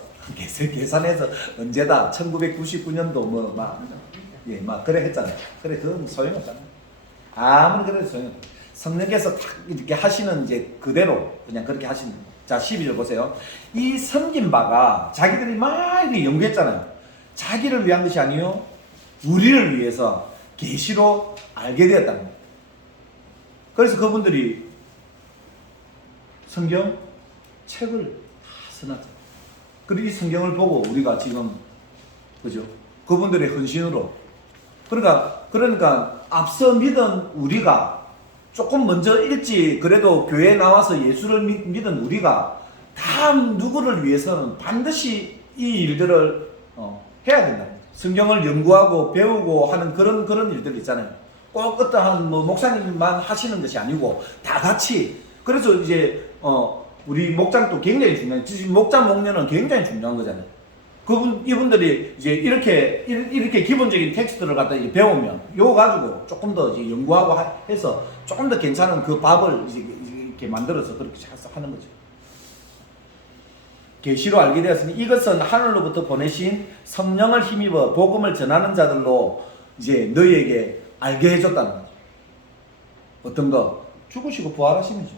언제다 1999년도 막 그래 했잖아요. 그래, 그건 소용없잖아요. 아무리 그래도 소용없어요. 성령께서 딱 이렇게 하시는 이제 그대로 그냥 그렇게 하시는 거예요. 자, 12절 보세요. 이 섬긴 바가 자기들이 막 이렇게 연구했잖아요. 자기를 위한 것이 아니요 우리를 위해서 계시로 알게 되었다는 거예요. 그래서 그분들이 성경 책을 다 써놨죠. 그리고 이 성경을 보고 우리가 지금, 그죠? 그분들의 헌신으로, 그러니까 앞서 믿은 우리가 조금 먼저 일찍 그래도 교회에 나와서 예수를 믿은 우리가 다음 누구를 위해서는 반드시 이 일들을 해야 된다. 성경을 연구하고 배우고 하는 그런 일들 있잖아요. 꼭 어떠한 목사님만 하시는 것이 아니고 다 같이. 그래서 이제 우리 목장도 굉장히 중요해요. 지금 목장 목련은 굉장히 중요한 거잖아요. 이분들이 이제 이렇게 기본적인 텍스트를 갖다 이제 배우면 요거 가지고 조금 더 이제 연구하고 해서 조금 더 괜찮은 그 밥을 이제 이렇게 만들어서 그렇게 하는 거죠. 계시로 알게 되었으니 이것은 하늘로부터 보내신 성령을 힘입어 복음을 전하는 자들로 이제 너희에게 알게 해줬다는 거죠. 어떤 거? 죽으시고 부활하신 거죠.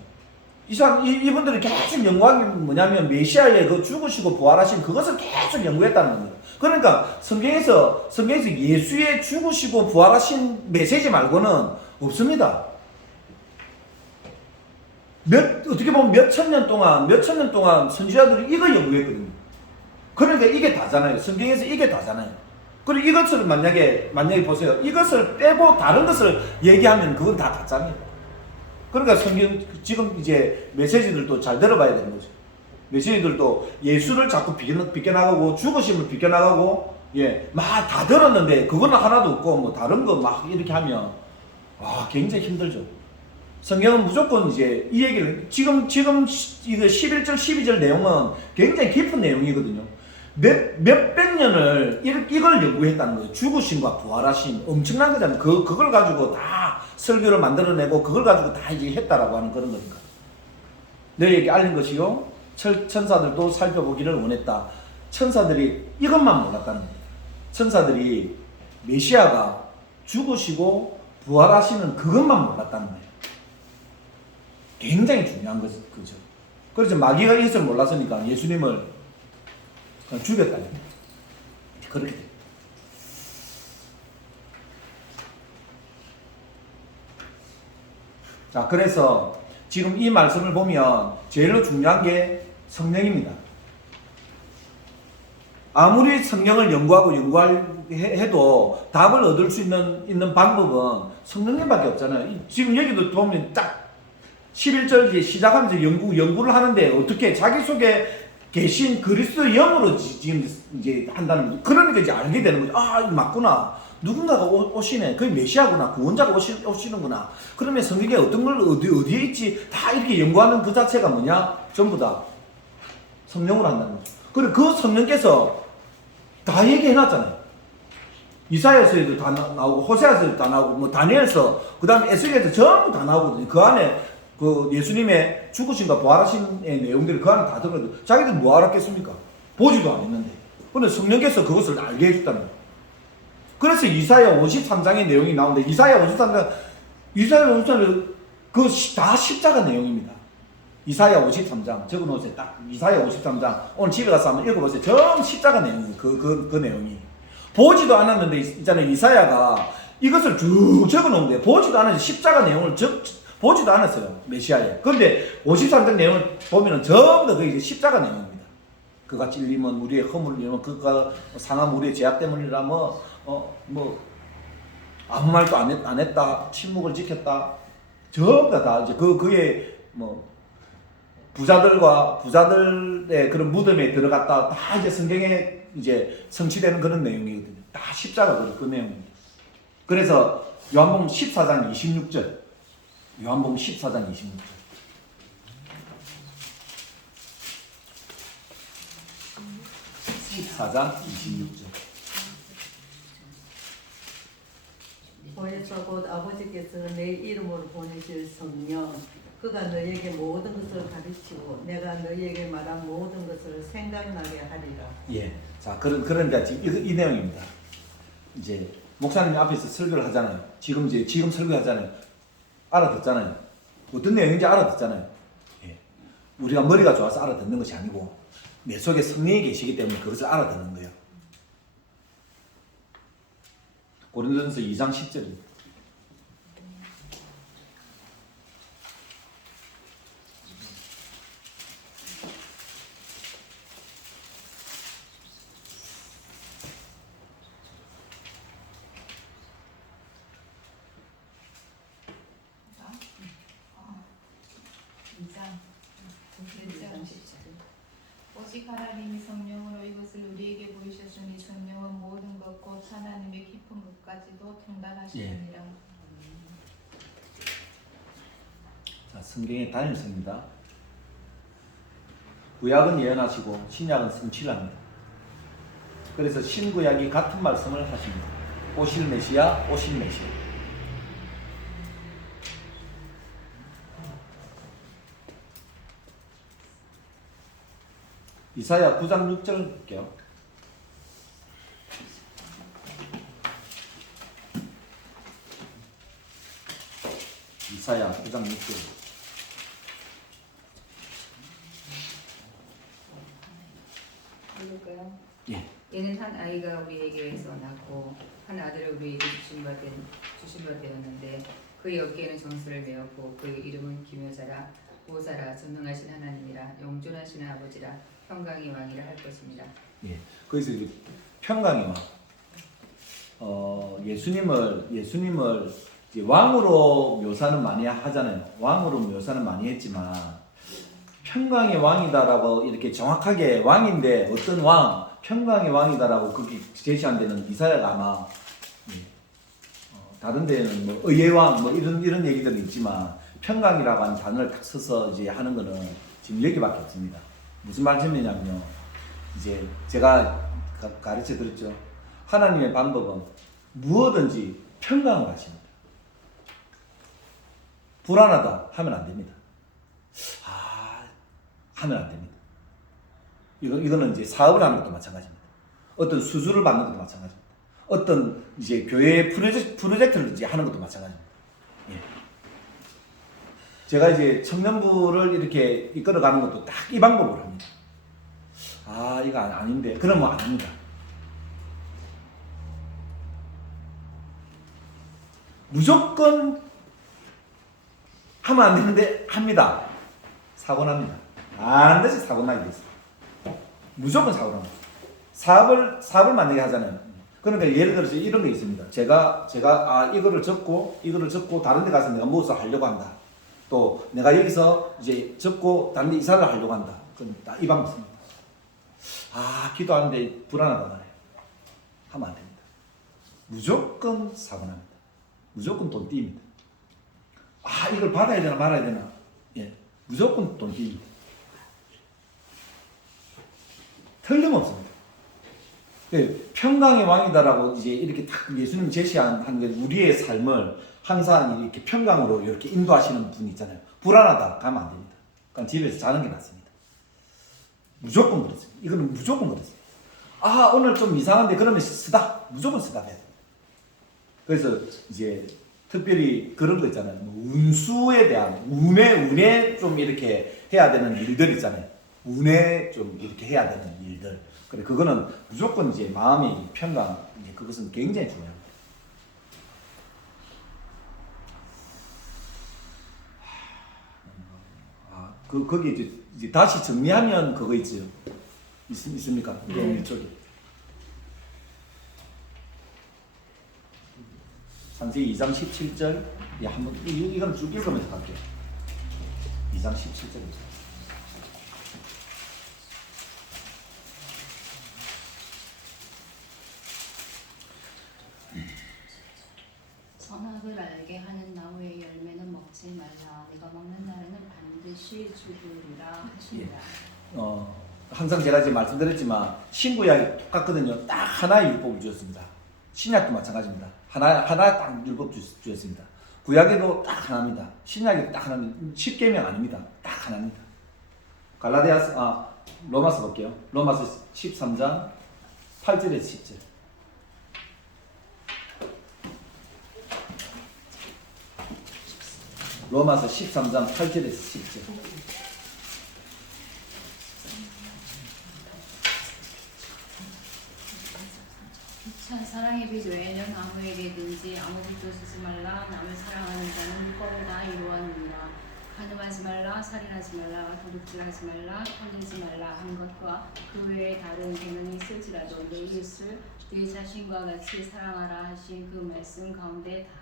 이분들이 계속 연구한 게 뭐냐면 메시아의 그 죽으시고 부활하신 그것을 계속 연구했다는 겁니다. 그러니까 성경에서 예수의 죽으시고 부활하신 메시지 말고는 없습니다. 어떻게 보면 몇천 년 동안 선지자들이 이걸 연구했거든요. 그러니까 이게 다잖아요. 성경에서 이게 다잖아요. 그리고 이것을 만약에 보세요. 이것을 빼고 다른 것을 얘기하면 그건 다 가짜입니다. 그러니까 성경 지금 이제 메시지들도 잘 들어봐야 되는 거죠. 메시지들도 예수를 자꾸 비껴나가고 죽으심을 비껴나가고 막 다 들었는데 그거는 하나도 없고 뭐 다른 거 막 이렇게 하면 굉장히 힘들죠. 성경은 무조건 이제 이 얘기를 지금 이거 11절 12절 내용은 굉장히 깊은 내용이거든요. 몇백 년을 이걸 연구했다는 거예요. 죽으심과 부활하심 엄청난 거잖아요. 그걸 가지고 다 설교를 만들어내고 그걸 가지고 다 이제 했다라고 하는 그런 거니까. 너희에게 알린 것이요 천사들도 살펴보기를 원했다. 천사들이 이것만 몰랐다는 거예요. 천사들이 메시아가 죽으시고 부활하시는 그것만 몰랐다는 거예요. 굉장히 중요한 거죠. 그래서 마귀가 이것을 몰랐으니까 예수님을 죽였다는 거예요. 그렇게 돼요. 자, 그래서 지금 이 말씀을 보면 제일로 중요한 게 성령입니다. 아무리 성령을 연구해도 답을 얻을 수 있는 방법은 성령님밖에 없잖아요. 지금 여기도 보면 딱 11절 시작하면서 연구를 하는데 어떻게 자기 속에 계신 그리스도 영으로 지금 이제 한다는 거죠. 그러니까 이제 알게 되는 거죠. 이거 맞구나. 누군가가 오시네. 그게 메시아구나. 구원자가 오시는구나. 그러면 성경에 어떤 걸 어디에 있지? 다 이렇게 연구하는 그 자체가 뭐냐? 전부 다 성령으로 한다는 거죠. 그리고 그 성령께서 다 얘기해놨잖아요. 이사야서에도 다 나오고 호세아서에도 다 나오고 뭐 다니엘서 그다음에 에스겔에도 전부 다 나오거든요. 그 안에 그 예수님의 죽으심과 부활하심의 내용들이 그 안에 다 들어가요. 자기들 뭐 알았겠습니까? 보지도 않았는데. 그런데 성령께서 그것을 알게 해줬다는 거예요. 그래서 이사야 53장의 내용이 나오는데 이사야 53장 그 다 십자가 내용입니다. 이사야 53장 적어놓으세요. 딱 이사야 53장 오늘 집에 가서 한번 읽어보세요. 전부 십자가 내용이에요. 그 내용이. 보지도 않았는데 있잖아요. 이사야가 이것을 쭉 적어놓은데 보지도 않았는데 십자가 내용을 보지도 않았어요. 메시아에. 그런데 53장 내용을 보면은 전부 다 그 십자가 내용입니다. 그가 찔림은 우리의 허물을 위하여 그가 상함 우리의 죄악 때문이라 아무 말도 안 했다. 침묵을 지켰다. 전부 다 이제 그의 부자들의 그런 무덤에 들어갔다. 다 이제 성경에 이제 성취되는 그런 내용이거든요. 다 십자가 그 내용입니다. 그래서 요한복음 14장 26절. 요한복음 14장 26절. 보혜사 곧 아버지께서 내 이름으로 보내실 성령 그가 너희에게 모든 것을 가르치고 내가 너희에게 말한 모든 것을 생각나게 하리라. 예. 자, 그러니까 지금 이 내용입니다. 이제 목사님 앞에서 설교를 하잖아요. 지금 설교하잖아요. 알아듣잖아요. 어떤 내용인지 알아듣잖아요. 예. 우리가 머리가 좋아서 알아듣는 것이 아니고 내 속에 성령이 계시기 때문에 그것을 알아듣는 거예요. 고린도전서 2장 10절입니다. 오직 하나님이 성령으로 이것을 우리에게 보이셨으니 성령은 모든 것 곧 하나님의 깊은 것까지도 통달하시느니라. 자, 성경의 단일성입니다. 구약은 예언하시고 신약은 성취를 합니다. 그래서 신구약이 같은 말씀을 하십니다. 오실 메시아, 오실 메시아. 이사야 9장 6절 볼게요. 이사야 9장 6절. 읽을까요? 예. 얘는 한 아이가 우리에게서 낳고 한 아들을 우리에게 주신바 되었는데 그의 어깨에는 정수를 메었고 그의 이름은 기묘자라 보호자라 전능하신 하나님이라 영존하신 아버지라 평강의 왕이라 할 것입니다. 예. 거기서 이제 평강의 왕. 예수님을 이제 왕으로 묘사는 많이 하잖아요. 왕으로 묘사는 많이 했지만 평강의 왕이다라고 이렇게 정확하게 왕인데 어떤 왕, 평강의 왕이다라고 그렇게 제시한 데는 이사야가 아마 다른 데는 뭐 의의 왕 뭐 이런 얘기들은 있지만 평강이라고 하는 단어를 딱 써서 이제 하는 거는 지금 여기밖에 없습니다. 무슨 말씀이냐면요. 이제 제가 가르쳐 드렸죠. 하나님의 방법은 무엇든지 평강을 하십니다. 불안하다 하면 안 됩니다. 하면 안 됩니다. 이거는 이제 사업을 하는 것도 마찬가지입니다. 어떤 수주를 받는 것도 마찬가지입니다. 어떤 이제 교회 프로젝트를 이제 하는 것도 마찬가지입니다. 예. 제가 이제 청년부를 이렇게 이끌어가는 것도 딱 이 방법으로 합니다. 이거 아닌데. 그러면 안 합니다. 무조건 하면 안 되는데 합니다. 사고 납니다. 반드시 사고 나게 돼 있어요. 무조건 사고 납니다. 사업을 만들게 하잖아요. 그러니까 예를 들어서 이런 게 있습니다. 제가 이거를 접고 다른 데 가서 내가 무엇을 하려고 한다. 또 내가 여기서 이제 접고 다른 데 이사를 하려고 한다. 그럼 이 방법 씁니다. 기도하는데 불안하다 말이에요. 하면 안 됩니다. 무조건 사고 납니다. 무조건 돈 띄입니다. 이걸 받아야 되나 말아야 되나. 예, 무조건 돈 띄입니다. 틀림없습니다. 평강의 왕이다라고 이제 이렇게 딱 예수님 제시한 우리의 삶을 항상 이렇게 평강으로 이렇게 인도하시는 분이 있잖아요. 불안하다 가면 안 됩니다. 그러니까 집에서 자는 게 낫습니다. 무조건 그렇습니다. 이거는 무조건 그렇습니다. 오늘 좀 이상한데 그러면 쓰다. 무조건 쓰다 해야 됩니다. 그래서 이제 특별히 그런 거 있잖아요. 운수에 대한 운에 좀 이렇게 해야 되는 일들 있잖아요. 운에 좀 이렇게 해야 되는 일들. 그래 그거는 무조건 이제 마음의 평강 이제 그것은 굉장히 중요합니다. 거기 이제 다시 정리하면 그거 있죠. 있습니까? 이쪽에. 창세기 2장 17절. 한번 이건 쭉 읽으면서 갈게요. 2장 17절입니다. 선악을 알게 하는 나무의 열매는 먹지 말라. 네가 먹는 날에는 반드시 죽으리라 하시니라. 항상 제가 이제 말씀드렸지만 신구약이 똑같거든요. 딱 하나의 율법을 주었습니다. 신약도 마찬가지입니다. 하나 딱 율법 주었습니다. 구약에도 딱 하나입니다. 신약에도 딱 하나입니다. 10계명 아닙니다. 딱 하나입니다. 로마서 볼게요. 로마서 13장 8절에서 10절. 로마서 13장 8절에서 10절. 참 사랑의 빛 외에는 아무에게든지 아무 빛도 쓰지 말라. 남을 사랑하는 자는 율법을 다 이루었느니라. 간음하지 말라, 살인하지 말라, 도둑질하지 말라, 탐내지 말라 한 것과 그 외에 다른 계명이 있을지라도 내 이웃을 네 자신과 같이 사랑하라 하신 그 말씀 가운데 다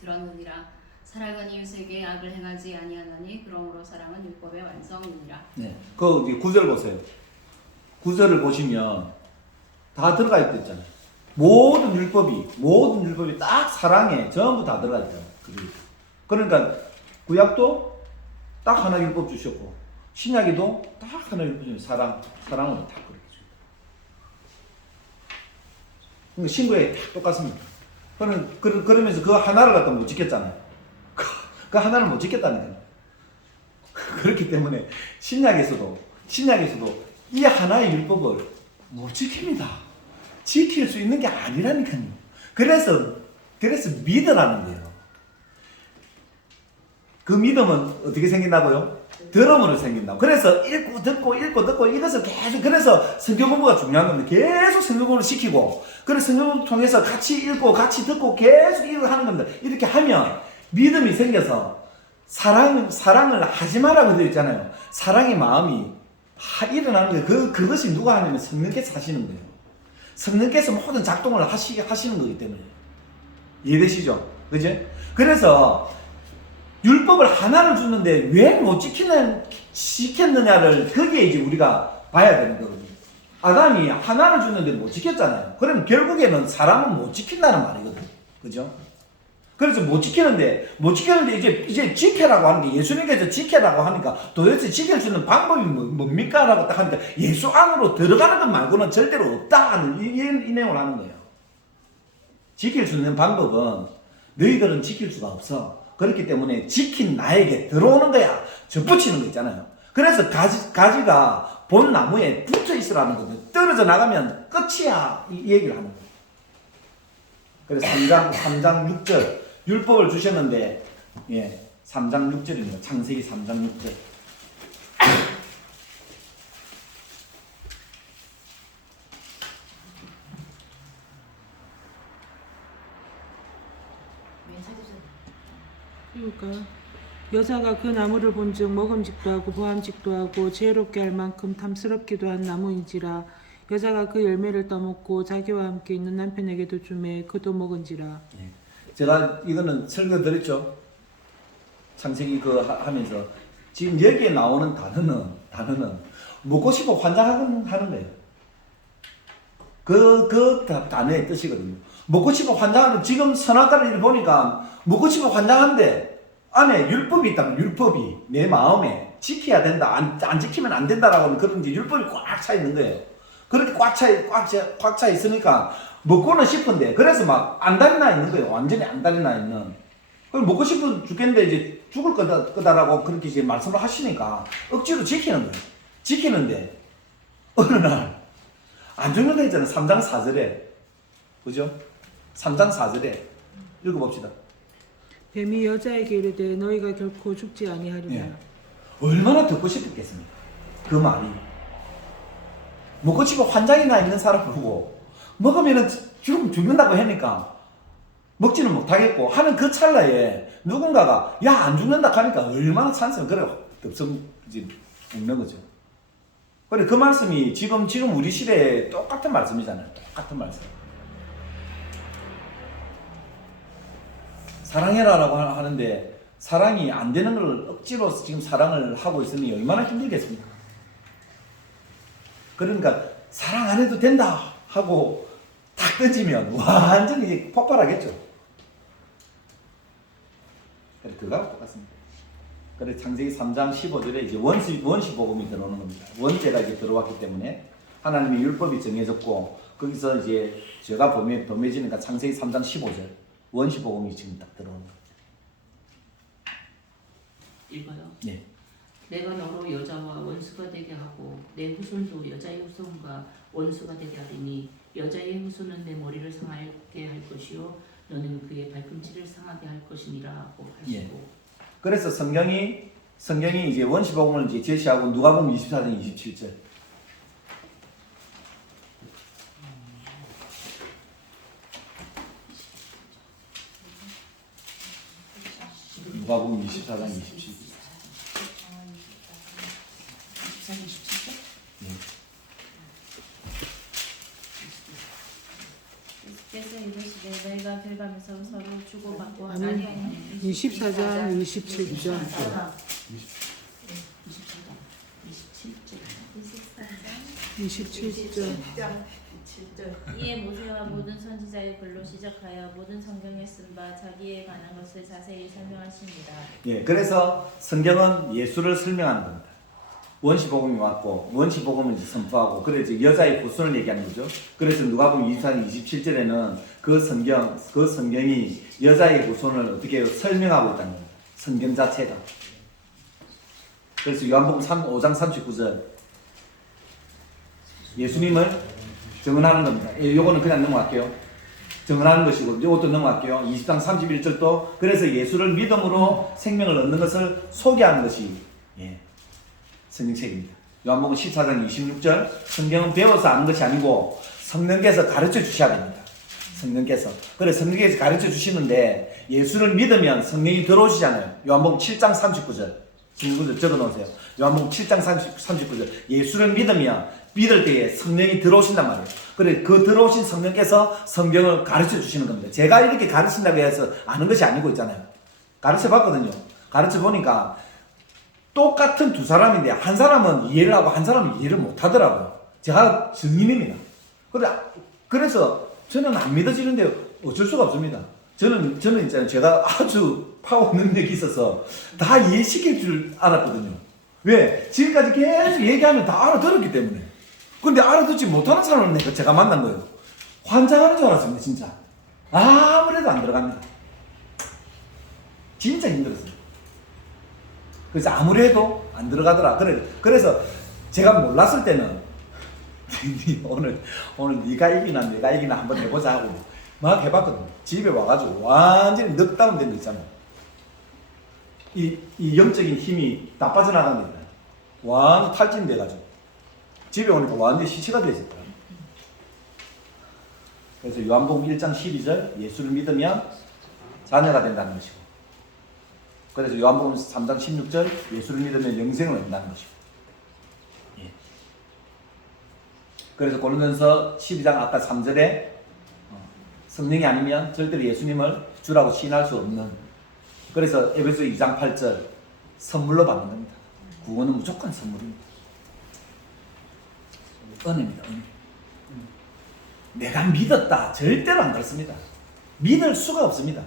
들었느니라. 사랑은 이웃에게 악을 행하지 아니하나니 그러므로 사랑은 율법의 완성이니라. 네, 그 9절 보세요. 9절을 보시면 다 들어가 있잖아요. 모든 율법이 딱 사랑에 전부 다 들어가 있잖아요. 그러니까 구약도 딱 하나 율법 주셨고 신약에도 딱 하나 율법 주셨고 사랑으로 다 그렇게 주셨고 그러니까 신구에 다 똑같습니다. 그러면서 그 하나를 갖다 못 지켰잖아요. 그 하나를 못 지켰다니까요. 그렇기 때문에 신약에서도 이 하나의 율법을 못 지킵니다. 지킬 수 있는 게 아니라니까요. 그래서 믿으라는 거예요. 그 믿음은 어떻게 생긴다고요? 들음으로 생긴다고. 그래서 읽고 듣고 이것을 계속, 그래서 성경 공부가 중요한 겁니다. 계속 성경 공부를 시키고, 그래서 성경 공부를 통해서 같이 읽고 같이 듣고 계속 이걸 하는 겁니다. 이렇게 하면 믿음이 생겨서 사랑을 하지 마라고 되어 있잖아요. 사랑의 마음이 일어나는 거예요. 그것이 누가 하냐면 성령께서 하시는 거예요. 성령께서 모든 작동을 하시는 거기 때문에. 이해되시죠? 그죠? 그래서 율법을 하나를 줬는데 왜 못 지켰느냐를 거기에 이제 우리가 봐야 되는 거거든요. 아담이 하나를 줬는데 못 지켰잖아요. 그럼 결국에는 사람은 못 지킨다는 말이거든요. 그죠? 그래서 못 지키는데 이제 지켜라고 하는 게 예수님께서 지켜라고 하니까 도대체 지킬 수 있는 방법이 뭡니까? 라고 딱 하니까 예수 안으로 들어가는 것 말고는 절대로 없다는 이 내용을 하는 거예요. 지킬 수 있는 방법은 너희들은 지킬 수가 없어. 그렇기 때문에 지킨 나에게 들어오는 거야. 접붙이는 거 있잖아요. 그래서 가지가 본 나무에 붙어 있으라는 거거든요. 떨어져 나가면 끝이야. 이 얘기를 하는 거예요. 그래서 3장 6절 율법을 주셨는데 3장 6절입니다. 창세기 3장 6절. 그러니까 여자가 그 나무를 본즉 먹음직도 하고 보암직도 하고 지혜롭게 할 만큼 탐스럽기도 한 나무인지라 여자가 그 열매를 따먹고 자기와 함께 있는 남편에게도 주매 그도 먹은지라. 제가 이거는 설교 드렸죠. 창세기 하면서 지금 여기에 나오는 단어는 먹고 싶어 환장하는 거예요. 그 단어의 뜻이거든요. 먹고 싶어 환장하는, 지금 선악과를 보니까 먹고 싶어 환장한데 안에 율법이 있다면 율법이 내 마음에 지켜야 된다, 안 지키면 안 된다라고 하면 그런 이제 율법이 꽉 차 있는 거예요. 그렇게 꽉 차 있으니까 먹고는 싶은데, 그래서 막 안 달리나 있는 거예요. 완전히 안 달리나 있는. 그럼 먹고 싶은 죽겠는데 이제 죽을 거다라고 그렇게 이제 말씀을 하시니까 억지로 지키는 거예요. 지키는데 어느 날 안 죽는다 했잖아요. 3장 4절에. 그죠? 3장 4절에 읽어봅시다. 뱀이 여자에게 이르되 너희가 결코 죽지 아니하리라. 얼마나 듣고 싶었겠습니까? 그 말이. 먹고 싶어 환장이 나 있는 사람 보고 먹으면 죽는다고 하니까 먹지는 못하겠고 하는 그 찰나에 누군가가 야 안 죽는다 하니까 얼마나 찬성, 그래 덥석 이제 먹는 거죠. 그래 그 말씀이 지금 우리 시대에 똑같은 말씀이잖아요. 똑같은 말씀. 사랑해라라고 하는데 사랑이 안 되는 걸 억지로 지금 사랑을 하고 있으니 얼마나 힘들겠습니까? 그러니까 사랑 안 해도 된다 하고 탁 던지면 완전히 이제 폭발하겠죠. 그래 그거하고 똑같습니다. 그래 창세기 3장 15절에 이제 원시 복음이 들어오는 겁니다. 원죄가 이제 들어왔기 때문에 하나님의 율법이 정해졌고 거기서 이제 죄가 범해지니까 창세기 3장 15절 원시 복음이 지금 딱 들어오는 겁니다. 읽어요. 네. 내가 너로 여자와 원수가 되게 하고 내 후손도 여자의 후손과 원수가 되게 하리니 여자의 후손은 내 머리를 상하게 할 것이요 너는 그의 발꿈치를 상하게 할 것이니라 하고 하시고. 그래서 성경이 이제 원시 복음을 이제 제시하고 누가복음 24장 27절. 누가복음 24장 27절. 예수께서 이르시되 너희가 들가면서 서로 주고받고 아니 24장 27절. 27절. 이에 모세와 모든 선지자의 글로 시작하여 모든 성경에 쓴 바 자기에 관한 것을 자세히 설명하십니다. 그래서 성경은 예수를 설명하는 겁니다. 원시복음이 왔고 원시복음을 이제 선포하고 그래서 이제 여자의 후손을 얘기하는 거죠. 그래서 누가복음 24장 27절에는 그 성경이 여자의 후손을 어떻게 설명하고 있다는 겁니다. 성경 자체가. 그래서 요한복음 5장 39절 예수님을 증언하는 겁니다. 요거는 그냥 넘어갈게요. 증언하는 것이고 이것도 넘어갈게요. 20장 31절도 그래서 예수를 믿음으로 생명을 얻는 것을 소개하는 것이 성경책입니다. 요한복음 14장 26절 성경은 배워서 아는 것이 아니고 성령께서 가르쳐 주셔야 됩니다. 성령께서. 그래서 성령께서 가르쳐 주시는데 예수를 믿으면 성령이 들어오시잖아요. 요한복음 7장 39절 친구들 적어놓으세요. 요한복음 7장 39절 예수를 믿을 때에 성령이 들어오신단 말이에요. 그래 그 들어오신 성령께서 성경을 가르쳐 주시는 겁니다. 제가 이렇게 가르친다고 해서 아는 것이 아니고 있잖아요. 가르쳐 봤거든요. 가르쳐 보니까 똑같은 두 사람인데 한 사람은 이해를 하고 한 사람은 이해를 못 하더라고요. 제가 증인입니다. 그래서 저는 안 믿어지는데 어쩔 수가 없습니다. 저는 있잖아요. 제가 아주 파워 능력이 있어서 다 이해시킬 줄 알았거든요. 왜? 지금까지 계속 얘기하면 다 알아들었기 때문에. 근데 알아듣지 못하는 사람은 제가 만난 거예요. 환장하는 줄 알았습니다, 진짜. 아무래도 안 들어갑니다. 진짜 힘들었어요. 그래서 아무래도 안 들어가더라. 그래서 제가 몰랐을 때는 오늘 네가 이기나 내가 이기나 한번 해보자 하고 막 해봤거든요. 집에 와가지고 완전히 넉다운된 거 있잖아요. 이 영적인 힘이 다 빠져나갑니다. 완전 탈진돼가지고 집에 오니까 완전히 시체가 되어 있었더라고요. 그래서 요한복음 1장 12절 예수를 믿으면 자녀가 된다는 것이고 그래서 요한복음 3장 16절 예수를 믿으면 영생을 얻는다는 것이고 그래서 고린도전서 12장 아까 3절에 성령이 아니면 절대로 예수님을 주라고 시인할 수 없는 그래서 에베소 2장 8절 선물로 받는 겁니다. 구원은 무조건 선물입니다. 은혜입니다. 은혜. 내가 믿었다. 절대로 안 그렇습니다. 믿을 수가 없습니다.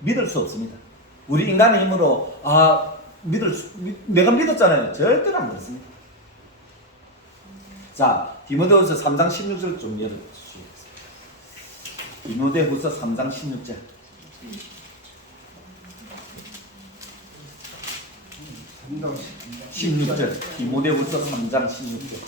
믿을 수 없습니다. 우리 인간의 힘으로 내가 믿었잖아요. 절대로 안 그렇습니다. 자, 디모데후서 3장 16절 좀 열어주시겠습니다. 디모데후서 3장 16절. 디모데후서 3장 16절.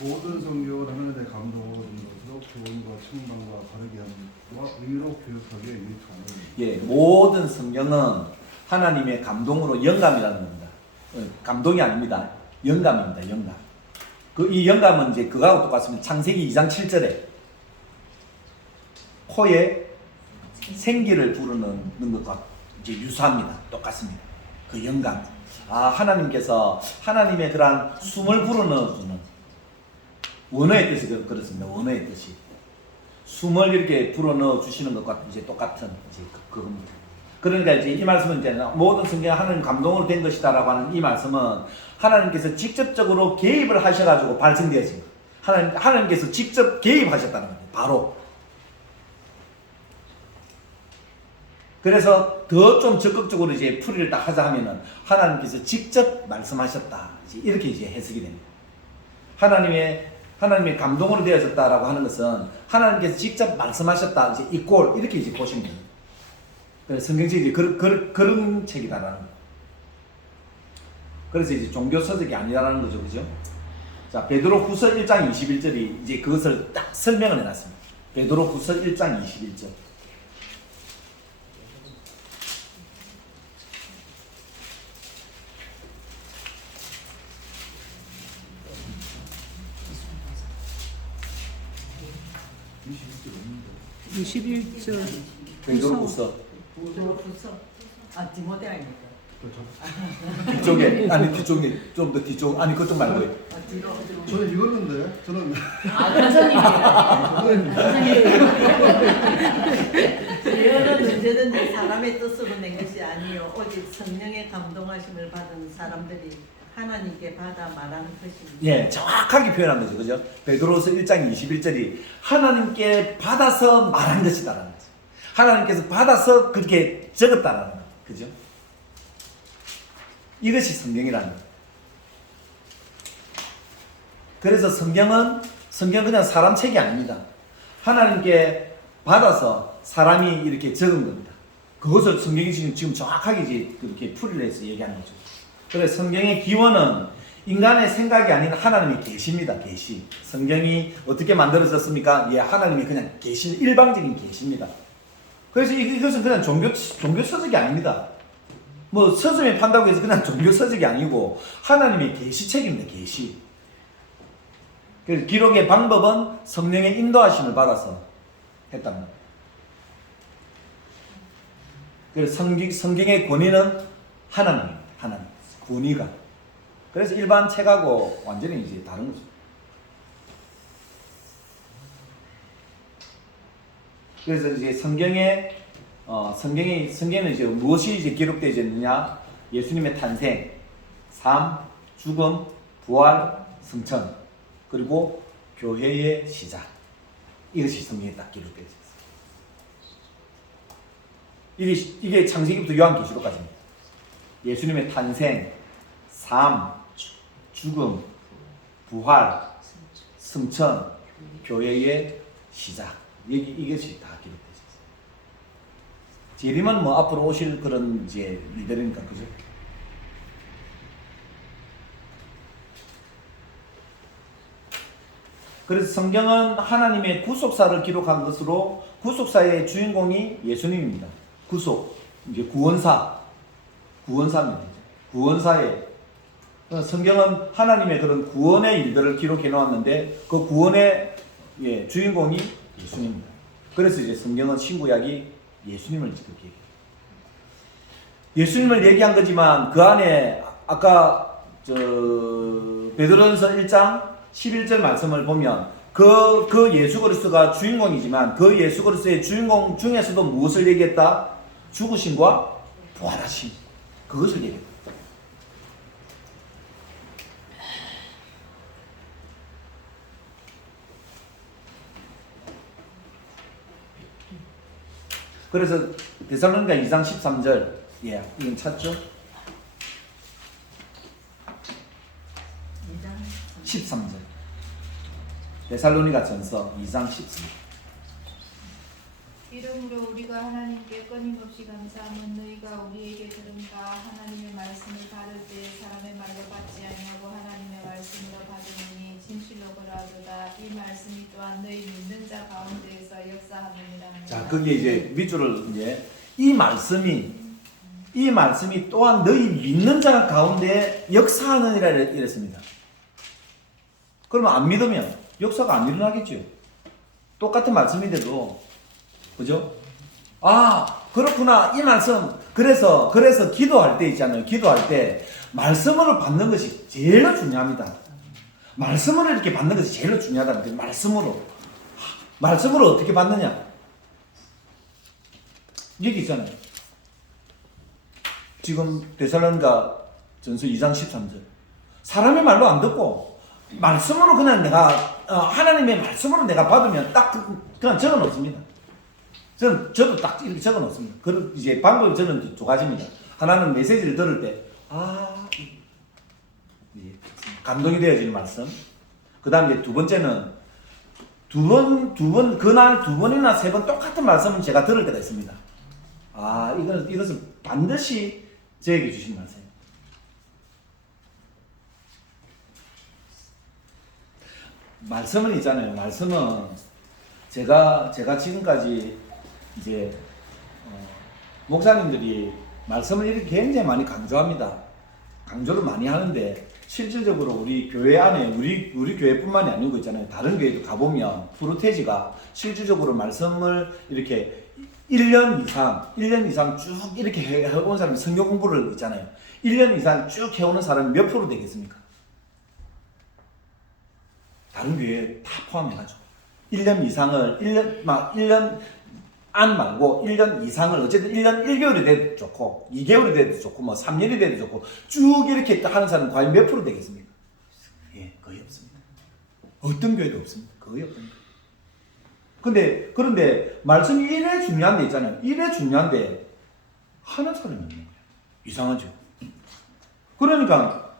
모든 성경을 하나님의 감동으로 얻은 것으로 교훈과 책망과 바르게 함과 의로 교육하게 유익하는. 모든 성경은 하나님의 감동으로 영감이라는 겁니다. 감동이 아닙니다. 영감입니다. 영감. 이 영감은 이제 그거하고 똑같습니다. 창세기 2장 7절에 코에 생기를 부르는 것과 이제 유사합니다. 똑같습니다. 그 영감. 하나님께서 하나님의 그러한 숨을 불어넣어주는 원어의 뜻이 그렇습니다. 원어의 뜻이 숨을 이렇게 불어넣어 주시는 것과 이제 똑같은 이제 그겁니다. 그러니까 이제 이 말씀은 이제 모든 성경이 하나님 감동으로 된 것이다라고 하는 이 말씀은 하나님께서 직접적으로 개입을 하셔가지고 발생되어진 하나님께서 직접 개입하셨다는 겁니다. 바로. 그래서 더 좀 적극적으로 이제 풀이를 딱 하자 하면은 하나님께서 직접 말씀하셨다. 이렇게 이제 해석이 됩니다. 하나님의 감동으로 되어졌다라고 하는 것은 하나님께서 직접 말씀하셨다. 이제 이꼴 이렇게 이제 보시면 됩니다. 그래서 성경책이 그런 책이다라는 거예요. 그래서 이제 종교 서적이 아니라는 거죠, 그죠? 자, 베드로후서 1장 21절이 이제 그것을 딱 설명을 해놨습니다. 베드로후서 1장 21절. 베드로후서. 디모데 아닙니까? 뒤쪽에 뒤쪽에 좀 더 뒤쪽 그쪽 말고 저는 읽었는데 저는 예언은 언제든지 사람의 뜻으로 낸 것이 아니요 오직 성령의 감동하심을 받은 사람들이 하나님께 받아 말하는 것입니다. 정확하게 표현한 거죠, 그죠? 베드로서 1장 21절이 하나님께 받아서 말한 것이다라는 거죠. 하나님께서 받아서 그렇게 적었다라는 거, 그죠? 이것이 성경이라는 거예요. 그래서 성경 그냥 사람 책이 아닙니다. 하나님께 받아서 사람이 이렇게 적은 겁니다. 그것을 성경이 지금 정확하게 이제 그렇게 풀이를 해서 얘기하는 거죠. 그래서 성경의 기원은 인간의 생각이 아닌 하나님의 계시입니다. 계시. 성경이 어떻게 만들어졌습니까? 예, 하나님의 그냥 계시, 일방적인 계시입니다. 그래서 이것은 그냥 종교 서적이 아닙니다. 뭐 서점에 판다고 해서 그냥 종교 서적이 아니고 하나님의 계시책입니다. 계시. 그래서 기록의 방법은 성령의 인도하심을 받아서 했답니다. 그래서 성경의 권위는 하나님입니다. 하나님. 권위가. 그래서 일반 책하고 완전히 이제 다른 거죠. 그래서 이제 성경에는 이제 무엇이 이제 기록되어 있느냐? 예수님의 탄생, 삶, 죽음, 부활, 승천, 그리고 교회의 시작. 이것이 성경에 딱 기록되어 있습니다. 이게 창세기부터 요한계시록까지입니다. 예수님의 탄생, 삶, 죽음, 부활, 승천, 교회의 시작. 이것이 다 기록되어 있습니다. 재림은 뭐 앞으로 오실 그런 이제 리더니까 그죠? 그래서 성경은 하나님의 구속사를 기록한 것으로 구속사의 주인공이 예수님입니다. 구속, 이제 구원사입니다. 구원사의 성경은 하나님의 그런 구원의 일들을 기록해 놓았는데 그 구원의 주인공이 예수님입니다. 그래서 이제 성경은 신구약이 예수님을 그렇게 얘기해요. 예수님을 얘기한 거지만 그 안에 아까 베드로전서 1장 11절 말씀을 보면 그 예수 그리스도가 주인공이지만 그 예수 그리스도의 주인공 중에서도 무엇을 얘기했다? 죽으심과 부활하심. 그것을 얘기했다. 그래서 데살로니가 2장 13절 이건 찾죠? 13절 데살로니가 전서 2장 13절 이러므로 우리가 하나님께 끊임없이 감사함은 너희가 우리에게 들은가 하나님의 말씀을 받을 때 사람의 말로 받지 아니하고 하나님의 말씀으로 받으니 진실로 그러하도다. 이 말씀이 또한 너희 믿는 자 가운데에서 역사하느니라. 자, 거기에 이제 밑줄을 이제 이 말씀이 또한 너희 믿는 자 가운데 역사하느니라 이랬습니다. 그러면 안 믿으면 역사가 안 일어나겠죠. 똑같은 말씀인데도 그죠? 아, 그렇구나. 이 말씀. 그래서 기도할 때 있잖아요. 기도할 때 말씀으로 받는 것이 제일 중요합니다. 말씀으로 이렇게 받는 것이 제일 중요하다는 거예요. 말씀으로 어떻게 받느냐? 여기 있잖아요. 지금 데살로니가 전서 2장 13절. 사람의 말로 안 듣고 말씀으로 그냥 내가 하나님의 말씀으로 내가 받으면 딱 그냥 적어 놓습니다. 저도 딱 이렇게 적어 놓습니다. 그 이제 방법이 저는 두 가지입니다. 하나는 메시지를 들을 때 감동이 되어지는 말씀. 그다음에 두 번째는 그날 두 번이나 세 번 똑같은 말씀은 제가 들을 때가 있습니다. 이것은 반드시 저에게 주신 말씀이에요. 말씀은 있잖아요. 말씀은 제가 지금까지 이제 목사님들이 말씀을 이렇게 굉장히 많이 강조합니다. 강조를 많이 하는데 실질적으로 우리 교회 안에 우리 교회뿐만이 아니고 있잖아요. 다른 교회도 가보면 프로테지가 실질적으로 말씀을 이렇게 1년 이상 쭉 이렇게 해온 사람이 성경 공부를 있잖아요. 1년 이상 쭉 해오는 사람이 몇 프로 되겠습니까? 다른 교회에 다 포함해가지고 1년 이상을 1년 안 말고 1년 이상을 어쨌든 1년 1개월이 돼도 좋고 2개월이 돼도 좋고 뭐 3년이 돼도 좋고 쭉 이렇게 하는 사람은 과연 몇 프로 되겠습니까? 거의 없습니다. 어떤 교회도 없습니다. 거의 없습니다. 그런데 말씀이 이래 중요한 데 있잖아요. 이래 중요한데 하는 사람이 없는 거예요. 이상하죠. 그러니까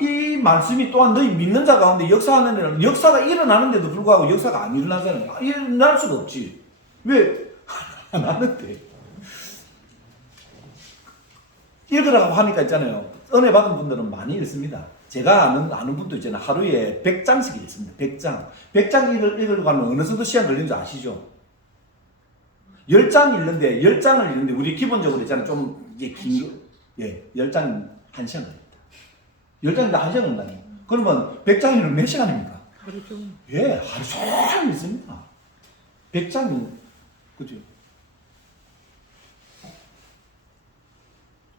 이 말씀이 또한 너희 믿는 자 가운데 역사하는 애는 역사가 일어나는데도 불구하고 역사가 안 일어나잖아요. 일어날 수가 없지. 왜? 안 하는데. 읽으라고 하니까 있잖아요. 은혜 받은 분들은 많이 읽습니다. 제가 아는 분도 있잖아요. 하루에 100장씩 읽습니다. 100장. 100장 읽으려고 하면 어느 정도 시간 걸리는 줄 아시죠? 10장 읽는데, 10장을 읽는데, 우리 기본적으로 있잖아요. 좀, 이게 긴 거. 예, 10장 1시간 걸립니다. 10장인데 1시간 걸린다니. 그러면 100장이면 몇 시간입니까? 하루 종일. 예, 하루 종일 있습니다. 100장이, 그죠?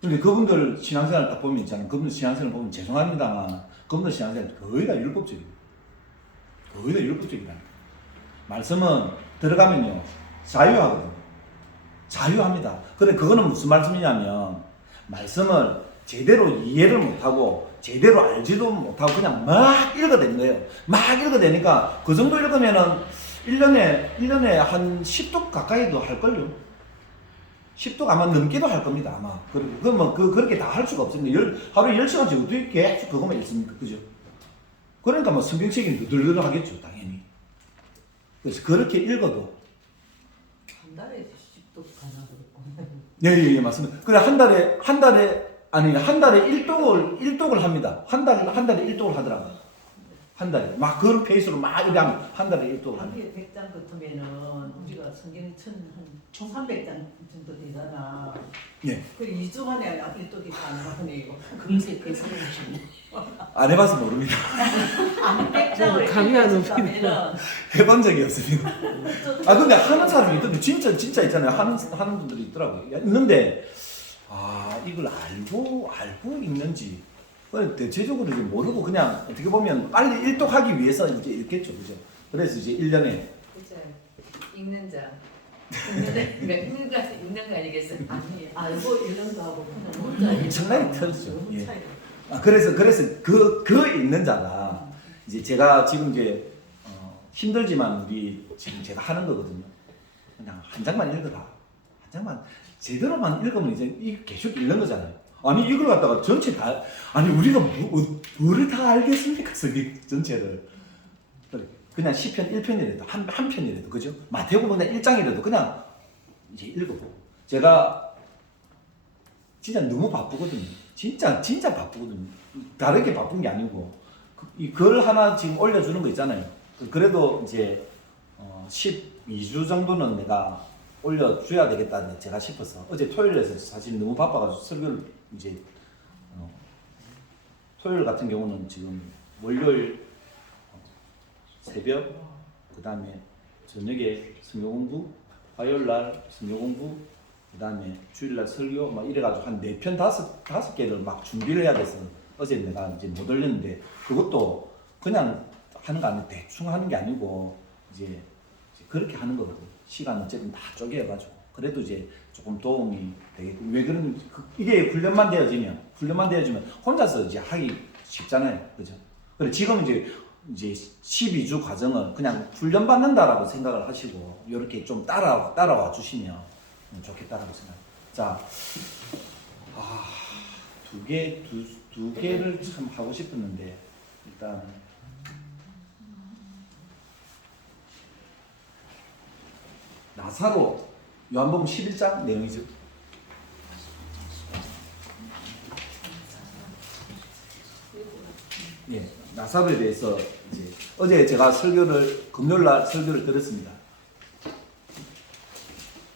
근데 그분들 신앙생활 딱 보면 있잖아요. 그분들 신앙생활 보면 죄송합니다만, 그분들 신앙생활 거의 다 율법적이에요. 거의 다 율법적이다. 말씀은 들어가면요, 자유하거든요. 자유합니다. 근데 그거는 무슨 말씀이냐면, 말씀을 제대로 이해를 못하고, 제대로 알지도 못하고, 그냥 막 읽어대는 거예요. 막 읽어대니까, 그 정도 읽으면은, 1년에 한 10독 가까이도 할걸요. 10독 아마 넘기도 할 겁니다, 아마. 그러면 그렇게 다 할 수가 없습니다. 하루에 10시간씩 어떻게 계속 그것만 읽습니까? 그죠? 그러니까 뭐 성경책이 늘늘늘 하겠죠, 당연히. 그래서 그렇게 읽어도. 한 달에 10도 가나 그렇고. 예, 맞습니다. 그래, 한 달에 1독을 합니다. 한 달에 1독을 하더라고요. 한 달에. 막 그런 페이스로 막 이렇게 하면 한 달에 1독을 합니다. 하루에 100장 같으면은 우리가 성경이 총 300장 정도 되잖아. 예. 그 2주 만에 1독이 가능하네요. 금세 계산을 하셨네. 안 해봐서 모릅니다. 아니 100장을 감이 안 읽으면은 해본 적이 없습니다. 근데 하는 사람이 있던데, 진짜 있잖아요. 하는 분들이 있더라고요. 있는데, 이걸 알고 읽는지. 대체적으로 이제 모르고 그냥 어떻게 보면 빨리 일독하기 위해서 이제 읽겠죠. 그죠? 그래서 이제 1년에. 그죠. 읽는 자. 읽는 거 아니겠어요? 아니에요. 알고 읽는 거하고 그냥 혼자 읽는 엄청나게 거하고 틀리죠. 너무 예. 차이가. 그래서 그 읽는 자가 이제 제가 지금 이제 힘들지만 우리 지금 제가 하는 거거든요. 그냥 한 장만 읽어라. 한 장만 제대로만 읽으면 이제 계속 읽는 거잖아요. 아니 이걸 갖다가 전체 다 우리가 뭐를 다 알겠습니까? 성경 전체를 그냥 시편 1편이라도 한 편이라도 그죠? 마태복음 1장이라도 그냥 이제 읽어보고 제가 진짜 너무 바쁘거든요. 진짜 바쁘거든요. 다르게 바쁜 게 아니고 이 글 하나 지금 올려주는 거 있잖아요. 그래도 이제 12주 정도는 내가 올려줘야 되겠다 제가 싶어서 어제 토요일에서 사실 너무 바빠가지고 설교를 이제 토요일 같은 경우는 지금 월요일 새벽 그 다음에 저녁에 성경 공부 화요일 날 성경 공부 그 다음에 주일날 설교 막 이래가지고 한 4편 5개를 막 준비를 해야 돼서 어제 내가 이제 못 올렸는데 그것도 그냥 하는 거 아니고 대충 하는 게 아니고 이제 그렇게 하는 거거든. 시간 어쨌든 다 쪼개가지고 그래도 이제 조금 도움이 되겠고 왜 그런 이게 훈련만 되어지면 혼자서 이제 하기 쉽잖아요, 그죠? 그래 지금 이제 12주 과정을 그냥 훈련 받는다라고 생각을 하시고 이렇게 좀 따라와 주시면 좋겠다라고 생각합니다. 자, 두 개를 참 하고 싶었는데 일단. 나사로 요한복음 11장 내용이죠. 예, 나사로에 대해서 이제 어제 제가 금요일 날 설교를 들었습니다.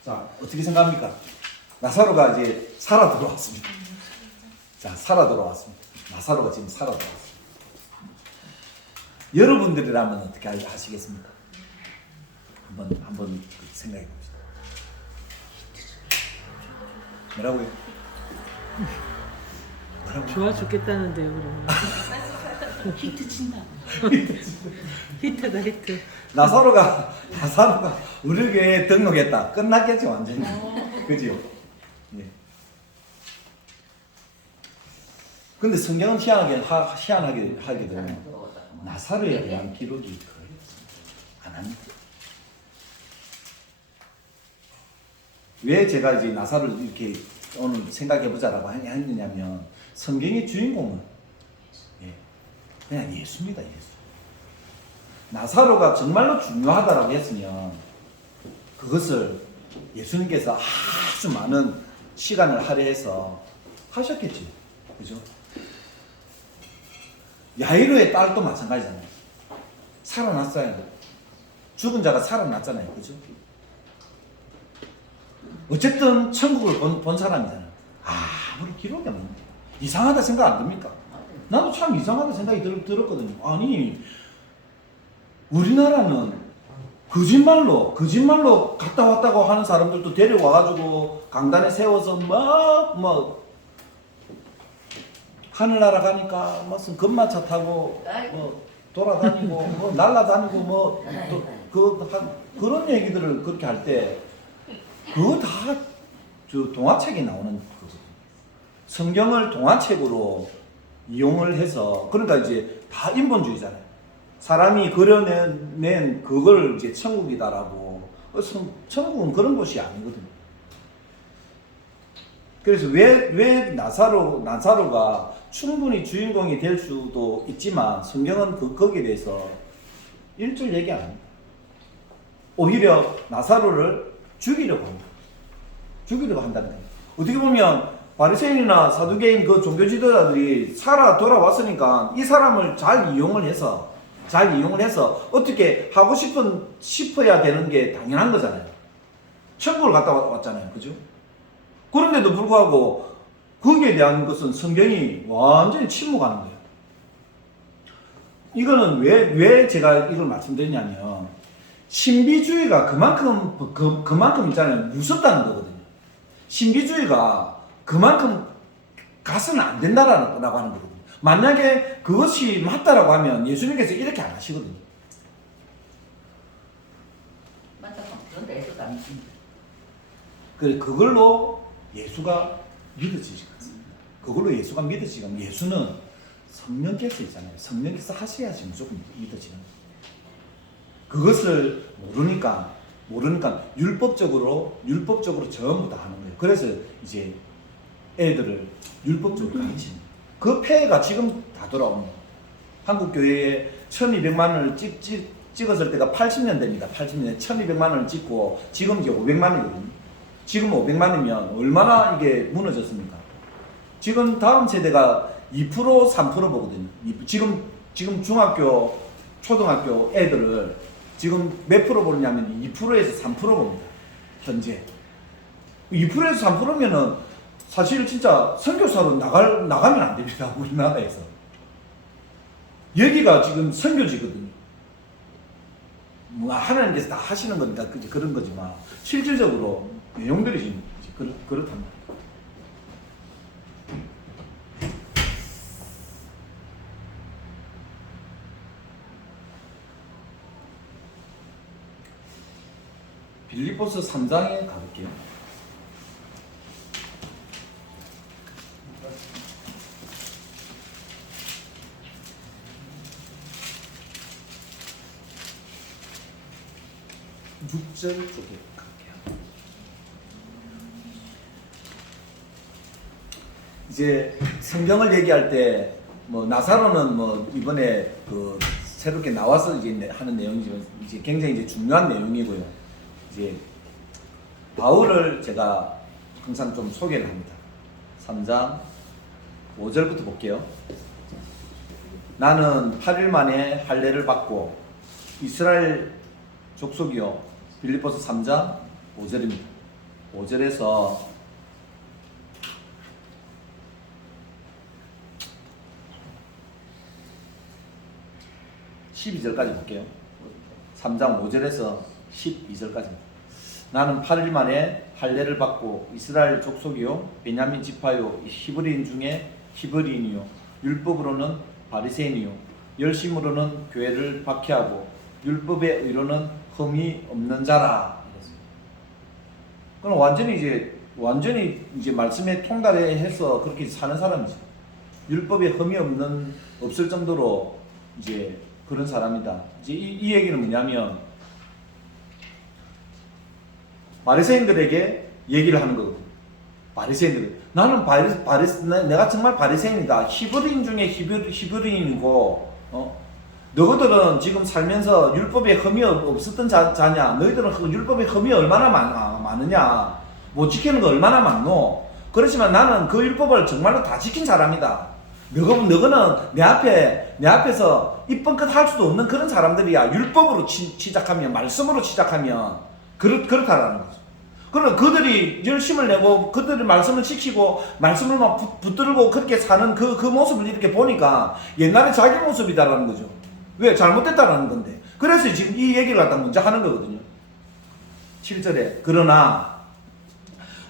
자, 어떻게 생각합니까? 나사로가 이제 살아 돌아왔습니다. 자, 살아 돌아왔습니다. 나사로가 지금 살아 돌아왔습니다. 여러분들이라면 어떻게 하시겠습니까? 한번 생각해 봅시다. 뭐라고요? 좋아 죽겠다는데요, 그러면. 히트 친다. 히트다, 히트. 나사로가 우리 교회에 등록했다. 끝났겠죠, 완전히. 그죠? 예. 근데 성경은 희한하게 하게 되면 나사로에 대한 기록이 거의 안 합니다. 왜 제가 이제 나사로를 이렇게 오늘 생각해보자라고 했느냐면 성경의 주인공은 그냥 예수입니다. 예수. 나사로가 정말로 중요하다라고 했으면 그것을 예수님께서 아주 많은 시간을 할애해서 하셨겠지. 그죠? 야이로의 딸도 마찬가지잖아요. 살아났어요. 죽은 자가 살아났잖아요. 그죠? 어쨌든 천국을 본 사람이잖아요. 아무리 기록이 없는 이상하다 생각 안 듭니까? 나도 참 이상하다 생각이 들었거든요. 아니 우리나라는 거짓말로 갔다 왔다고 하는 사람들도 데려와가지고 강단에 세워서 뭐 하늘나라 가니까 무슨 금마차 타고 뭐 돌아다니고 뭐 날라다니고 그런 얘기들을 그렇게 할 때 그거 다 저 동화책에 나오는 거거든요. 성경을 동화책으로 이용을 해서 그러니까 이제 다 인본주의잖아요. 사람이 그려낸 그걸 이제 천국이다라고. 천국은 그런 곳이 아니거든요. 그래서 왜 나사로가 충분히 주인공이 될 수도 있지만 성경은 거기에 대해서 일절 얘기 안 합니다. 오히려 나사로를 죽이려고 합니다. 죽이려고 한다는 거예요. 어떻게 보면 바리새인이나 사두개인 그 종교 지도자들이 살아 돌아왔으니까 이 사람을 잘 이용을 해서 어떻게 하고 싶어야 되는 게 당연한 거잖아요. 천국을 갔다 왔잖아요. 그죠? 그런데도 불구하고 거기에 대한 것은 성경이 완전히 침묵하는 거예요. 이거는 왜 제가 이걸 말씀드리냐면 신비주의가 그만큼 있잖아요. 무섭다는 거거든요. 신비주의가 그만큼 가서는 안 된다라고 하는 거거든요. 만약에 그것이 맞다라고 하면 예수님께서 이렇게 안 하시거든요. 그걸로 예수가 믿어지면 예수는 성령께서 있잖아요. 성령께서 하셔야지 무조건 믿어지는 거예요. 그것을 모르니까 율법적으로 전부 다 하는 거예요. 그래서 이제 애들을 율법적으로 가르치는 거예요. 그 폐해가 지금 다 돌아오는 거예요. 한국 교회에 1200만 원을 찍었을 때가 80년대입니다. 80년대 1200만 원을 찍고 지금 이제 500만 원이거든요. 지금 500만 원이면 얼마나 이게 무너졌습니까? 지금 다음 세대가 2% 3% 보거든요. 지금 중학교 초등학교 애들을 지금 몇 프로 보느냐면 2%에서 3% 봅니다. 현재 2%에서 3%면은 사실 진짜 선교사로 나가면 안 됩니다. 우리나라에서 여기가 지금 선교지거든요. 뭐 하나님께서 다 하시는 거니까 그런 거지만 실질적으로 내용들이 지금 그렇답니다. 빌립보서 3장에 가볼게요. (6절) 쪽에 갈게요. 이제 성경을 얘기할 때 뭐 나사로는 뭐 이번에 그 새롭게 나와서 이제 하는 내용이지만 이제 굉장히 이제 중요한 내용이고요. 이제 바울을 제가 항상 좀 소개를 합니다. 3장 5절부터 볼게요. 나는 8일 만에 할례를 받고 이스라엘 족속이요. 빌립보서 3장 5절입니다. 5절에서 12절까지 볼게요. 3장 5절에서 12절까지입니다. 나는 8일 만에 할례를 받고 이스라엘 족속이요 베냐민 지파요 히브리인 중에 히브리인이요 율법으로는 바리새인이요 열심으로는 교회를 박해하고 율법의 의로는 흠이 없는 자라. 그럼 완전히 이제 말씀에 통달해서 그렇게 사는 사람이죠. 율법에 흠이 없을 정도로 이제 그런 사람이다. 이제 이 얘기는 뭐냐면 바리새인들에게 얘기를 하는 거거든요. 바리새인들, 나는 내가 정말 바리새인이다. 히브리인 중에 히브리인이고 너희들은 지금 살면서 율법에 흠이 없었던 자냐? 너희들은 율법에 흠이 얼마나 많으냐? 못 지키는 거 얼마나 많노? 그렇지만 나는 그 율법을 정말로 다 지킨 사람이다. 너희는 내 앞에서 입번껏 할 수도 없는 그런 사람들이야. 율법으로 시작하면, 말씀으로 시작하면 그렇다라는 거죠. 그러나 그들이 열심을 내고 그들이 말씀을 지키고 말씀을 막 붙들고 그렇게 사는 그 모습을 이렇게 보니까 옛날에 자기 모습이다라는 거죠. 왜? 잘못됐다라는 건데. 그래서 지금 이 얘기를 갖다 먼저 하는 거거든요. 7절에 그러나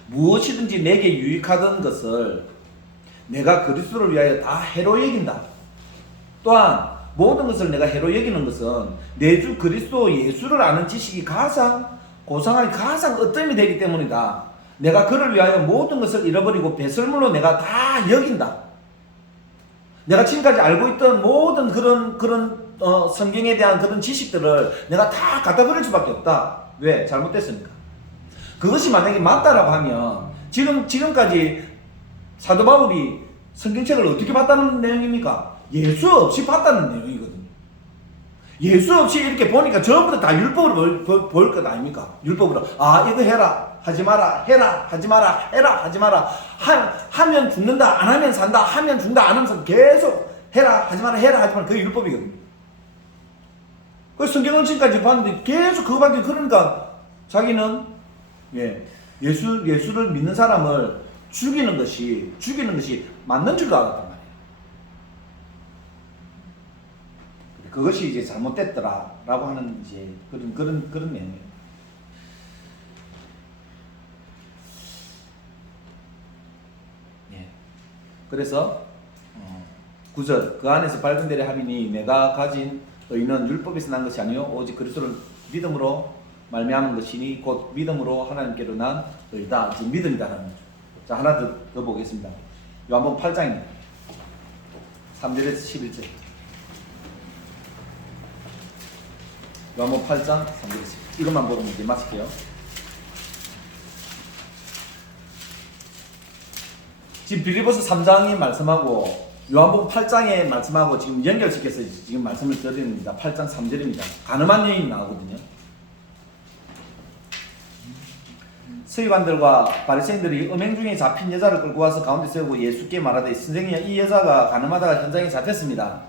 무엇이든지 내게 유익하던 것을 내가 그리스도를 위하여 다 해로 여긴다. 또한 모든 것을 내가 해로 여기는 것은 내 주 그리스도 예수를 아는 지식이 가장 고상하게 가장 어떠함이 되기 때문이다. 내가 그를 위하여 모든 것을 잃어버리고 배설물로 내가 다 여긴다. 내가 지금까지 알고 있던 모든 그런 성경에 대한 그런 지식들을 내가 다 갖다 버릴 수밖에 없다. 왜? 잘못됐으니까. 그것이 만약에 맞다라고 하면 지금까지 사도 바울이 성경책을 어떻게 봤다는 내용입니까? 예수 없이 봤다는 내용이거든요. 예수 없이 이렇게 보니까 전부 다 율법으로 보일 것 아닙니까? 율법으로 이거 해라 하지 마라 해라 하지 마라 해라 하지 마라 하면 죽는다 안 하면 산다 하면 죽는다 안 하면 계속 해라 하지 마라 해라 하지 마라 그게 율법이거든요. 그래서 성경은 지금까지 봤는데 계속 그거밖에. 그러니까 자기는 예수를 믿는 사람을 죽이는 것이 맞는 줄 알았단 말이에요. 그것이 이제 잘못됐더라라고 하는 이제 그런 내용이에요. 그래서 9절 그 안에서 밝은 데를 하리니 내가 가진 의는 율법에서 난 것이 아니요 오직 그리스도를 믿음으로 말미암은 것이니 곧 믿음으로 하나님께로 난 의다. 지금 믿음이다라는 거죠. 자, 하나 더 보겠습니다. 요한복음 8장입니다. 3절에서 11절. 요한복음 8장 3절에서 11절. 이것만 보면 이제 마칠게요. 지금 빌립보서 3장의 말씀하고 요한복음 8장의 말씀하고 지금 연결시켜서 지금 말씀을 드립니다. 8장 3절입니다. 가늠한 여인이 나오거든요. 서기관들과 바리새인들이 음행 중에 잡힌 여자를 끌고 와서 가운데 세우고 예수께 말하되 선생님 이 여자가 가늠하다가 현장에 잡혔습니다.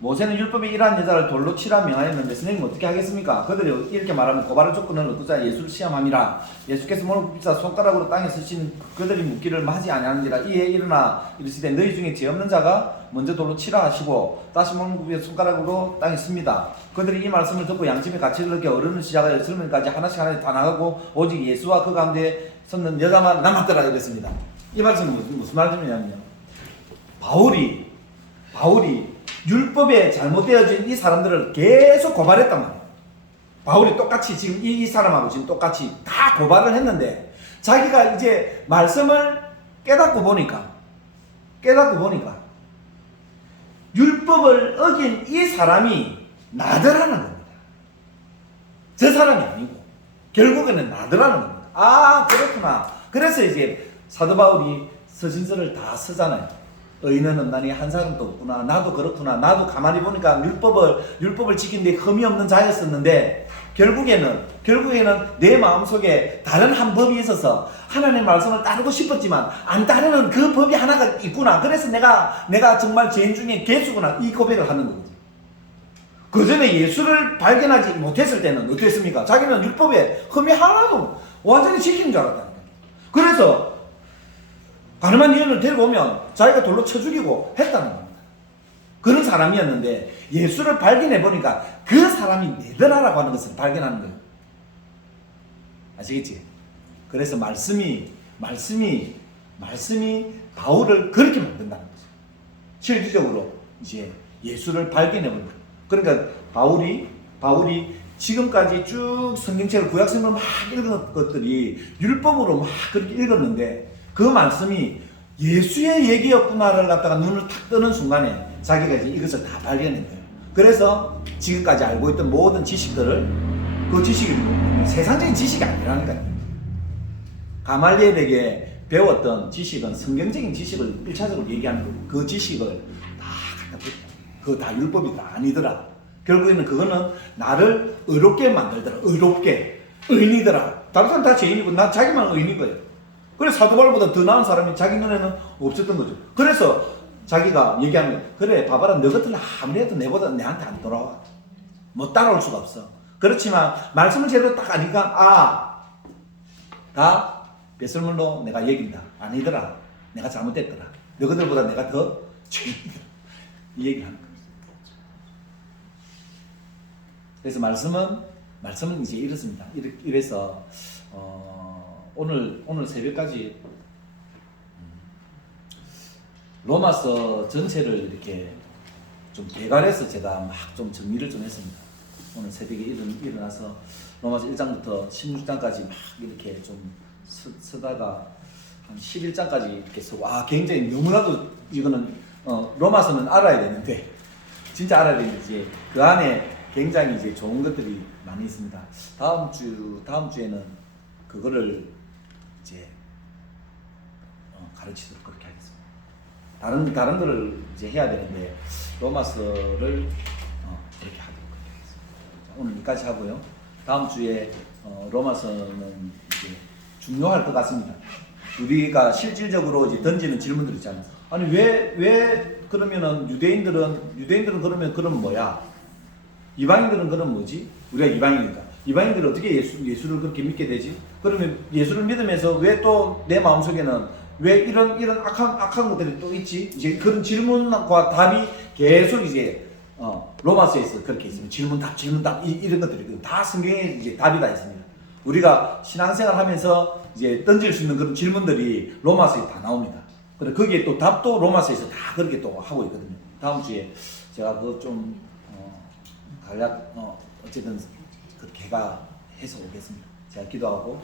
모세는 율법에 이러한 여자를 돌로 치라 명하였는데 선생님 어떻게 하겠습니까? 그들이 이렇게 말하면 고발의 조건을 얻고자 예수를 시험함이라. 예수께서 몸을 굽히사 손가락으로 땅에 쓰신 그들이 묻기를 하지 아니하는지라. 이에 일어나 이르시되 너희 중에 죄 없는 자가 먼저 돌로 치라 하시고 다시 몸을 굽혀 손가락으로 땅에 씁니다. 그들이 이 말씀을 듣고 양심의 가치를 느껴 어른을 시작하여 젊은이까지 하나씩 다 나가고 오직 예수와 그 가운데 섰는 여자만 남았더라 이랬습니다. 이 말씀은 무슨 말씀이냐면요. 바울이 율법에 잘못되어진 이 사람들을 계속 고발했단 말이에요. 바울이 똑같이 지금 이 사람하고 지금 똑같이 다 고발을 했는데 자기가 이제 말씀을 깨닫고 보니까 율법을 어긴 이 사람이 나더라는 겁니다. 저 사람이 아니고 결국에는 나더라는 겁니다. 그렇구나. 그래서 이제 사도 바울이 서신서를 다 쓰잖아요. 의인은 없나니 한 사람도 없구나. 나도 그렇구나. 나도 가만히 보니까 율법을 지키는데 흠이 없는 자였었는데 결국에는 내 마음속에 다른 한 법이 있어서 하나님의 말씀을 따르고 싶었지만 안 따르는 그 법이 하나가 있구나. 그래서 내가 정말 죄인 중에 개수구나. 이 고백을 하는 거지. 그 전에 예수를 발견하지 못했을 때는 어땠습니까? 자기는 율법에 흠이 하나도 완전히 지키는 줄 알았다는 거예요. 그래서 가늠한 여인을 데리고 오면 자기가 돌로 쳐 죽이고 했다는 겁니다. 그런 사람이었는데 예수를 발견해 보니까 그 사람이 내더라라고 하는 것을 발견하는 거예요. 아시겠지? 그래서 말씀이 바울을 그렇게 만든다는 거죠. 실질적으로 이제 예수를 발견해 보는 거예요. 그러니까 바울이 지금까지 쭉 성경책을 구약성경을 막 읽은 것들이 율법으로 막 그렇게 읽었는데 그 말씀이 예수의 얘기였구나를 갖다가 눈을 탁 뜨는 순간에 자기가 이제 이것을 다 발견한 거예요. 그래서 지금까지 알고 있던 모든 지식들을 그 지식이 세상적인 지식이 아니라니까요. 가말리엘에게 배웠던 지식은 성경적인 지식을 1차적으로 얘기하는 거고 그 지식을 다 갖다 버렸다. 그거 다 율법이다. 아니더라. 결국에는 그거는 나를 의롭게 만들더라. 의롭게. 의인이더라. 다른 사람 다 죄인이고 나 자기만 의인인 거예요. 그래서 사도 바울보다 더 나은 사람이 자기 눈에는 없었던 거죠. 그래서 자기가 얘기하는 거예요. 그래 봐봐라 너 같은 아무리 해도 내한테 안 돌아와. 뭐 따라올 수가 없어. 그렇지만 말씀을 제대로 딱 하니까 다 뱃설물로 내가 얘긴다. 아니더라. 내가 잘못됐더라. 너희들보다 내가 더 죄인이다. 이 얘기를 하는 거예요. 그래서 말씀은 이제 이렇습니다. 이래서 오늘 새벽까지 로마서 전체를 이렇게 좀 대괄해서 제가 막 좀 정리를 좀 했습니다. 오늘 새벽에 일어나서 로마서 1장부터 16장까지 막 이렇게 좀 쓰다가 한 11장까지 이렇게 쓰고 굉장히 너무나도 이거는 로마서는 알아야 되는데 진짜 알아야 되는데 이제 그 안에 굉장히 이제 좋은 것들이 많이 있습니다. 다음 주에는 그거를 이제 가르치도록 그렇게 하겠습니다. 다른 거를 이제 해야 되는데 로마서를 이렇게 하도록 그렇게 하겠습니다. 자, 오늘 여기까지 하고요. 다음 주에 로마서는 이제 중요할 것 같습니다. 우리가 실질적으로 이제 던지는 질문들 있잖아요. 아니 왜 그러면은 유대인들은 그러면 뭐야? 이방인들은 그럼 뭐지? 우리가 이방인이니까. 이방인들은 어떻게 예수를 그렇게 믿게 되지? 그러면 예수를 믿으면서 왜 또 내 마음속에는 왜 이런 악한 것들이 또 있지? 이제 그런 질문과 답이 계속 이제 로마서에서 그렇게 있습니다. 질문답 이런 것들이 다 성경에 이제 답이 다 있습니다. 우리가 신앙생활 하면서 이제 던질 수 있는 그런 질문들이 로마서에 다 나옵니다. 그래 거기에 또 답도 로마서에서 다 그렇게 또 하고 있거든요. 다음 주에 제가 그거 좀 간략 어쨌든 그렇게 해서 오겠습니다. 제가 기도하고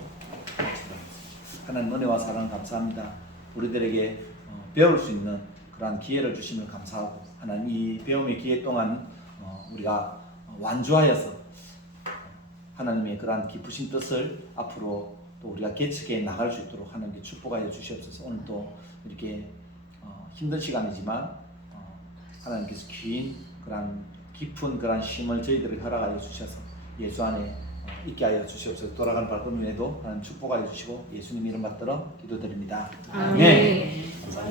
하나님 은혜와 사랑 감사합니다. 우리들에게 배울 수 있는 그러한 기회를 주심을 감사하고 하나님 이 배움의 기회 동안 우리가 완주하여서 하나님의 그러한 깊으신 뜻을 앞으로 또 우리가 개척해 나갈 수 있도록 하나님께 축복하여 주시옵소서. 오늘 또 이렇게 힘든 시간이지만 하나님께서 긴 그러한 깊은 그러한 쉼을 저희들에게 허락하여 주셔서 예수 안에 있게 하여 주시옵소서. 돌아가는 발걸음에도 하나님 축복하여 주시고 예수님 이름 받들어 기도드립니다. 아멘. 감사합니다.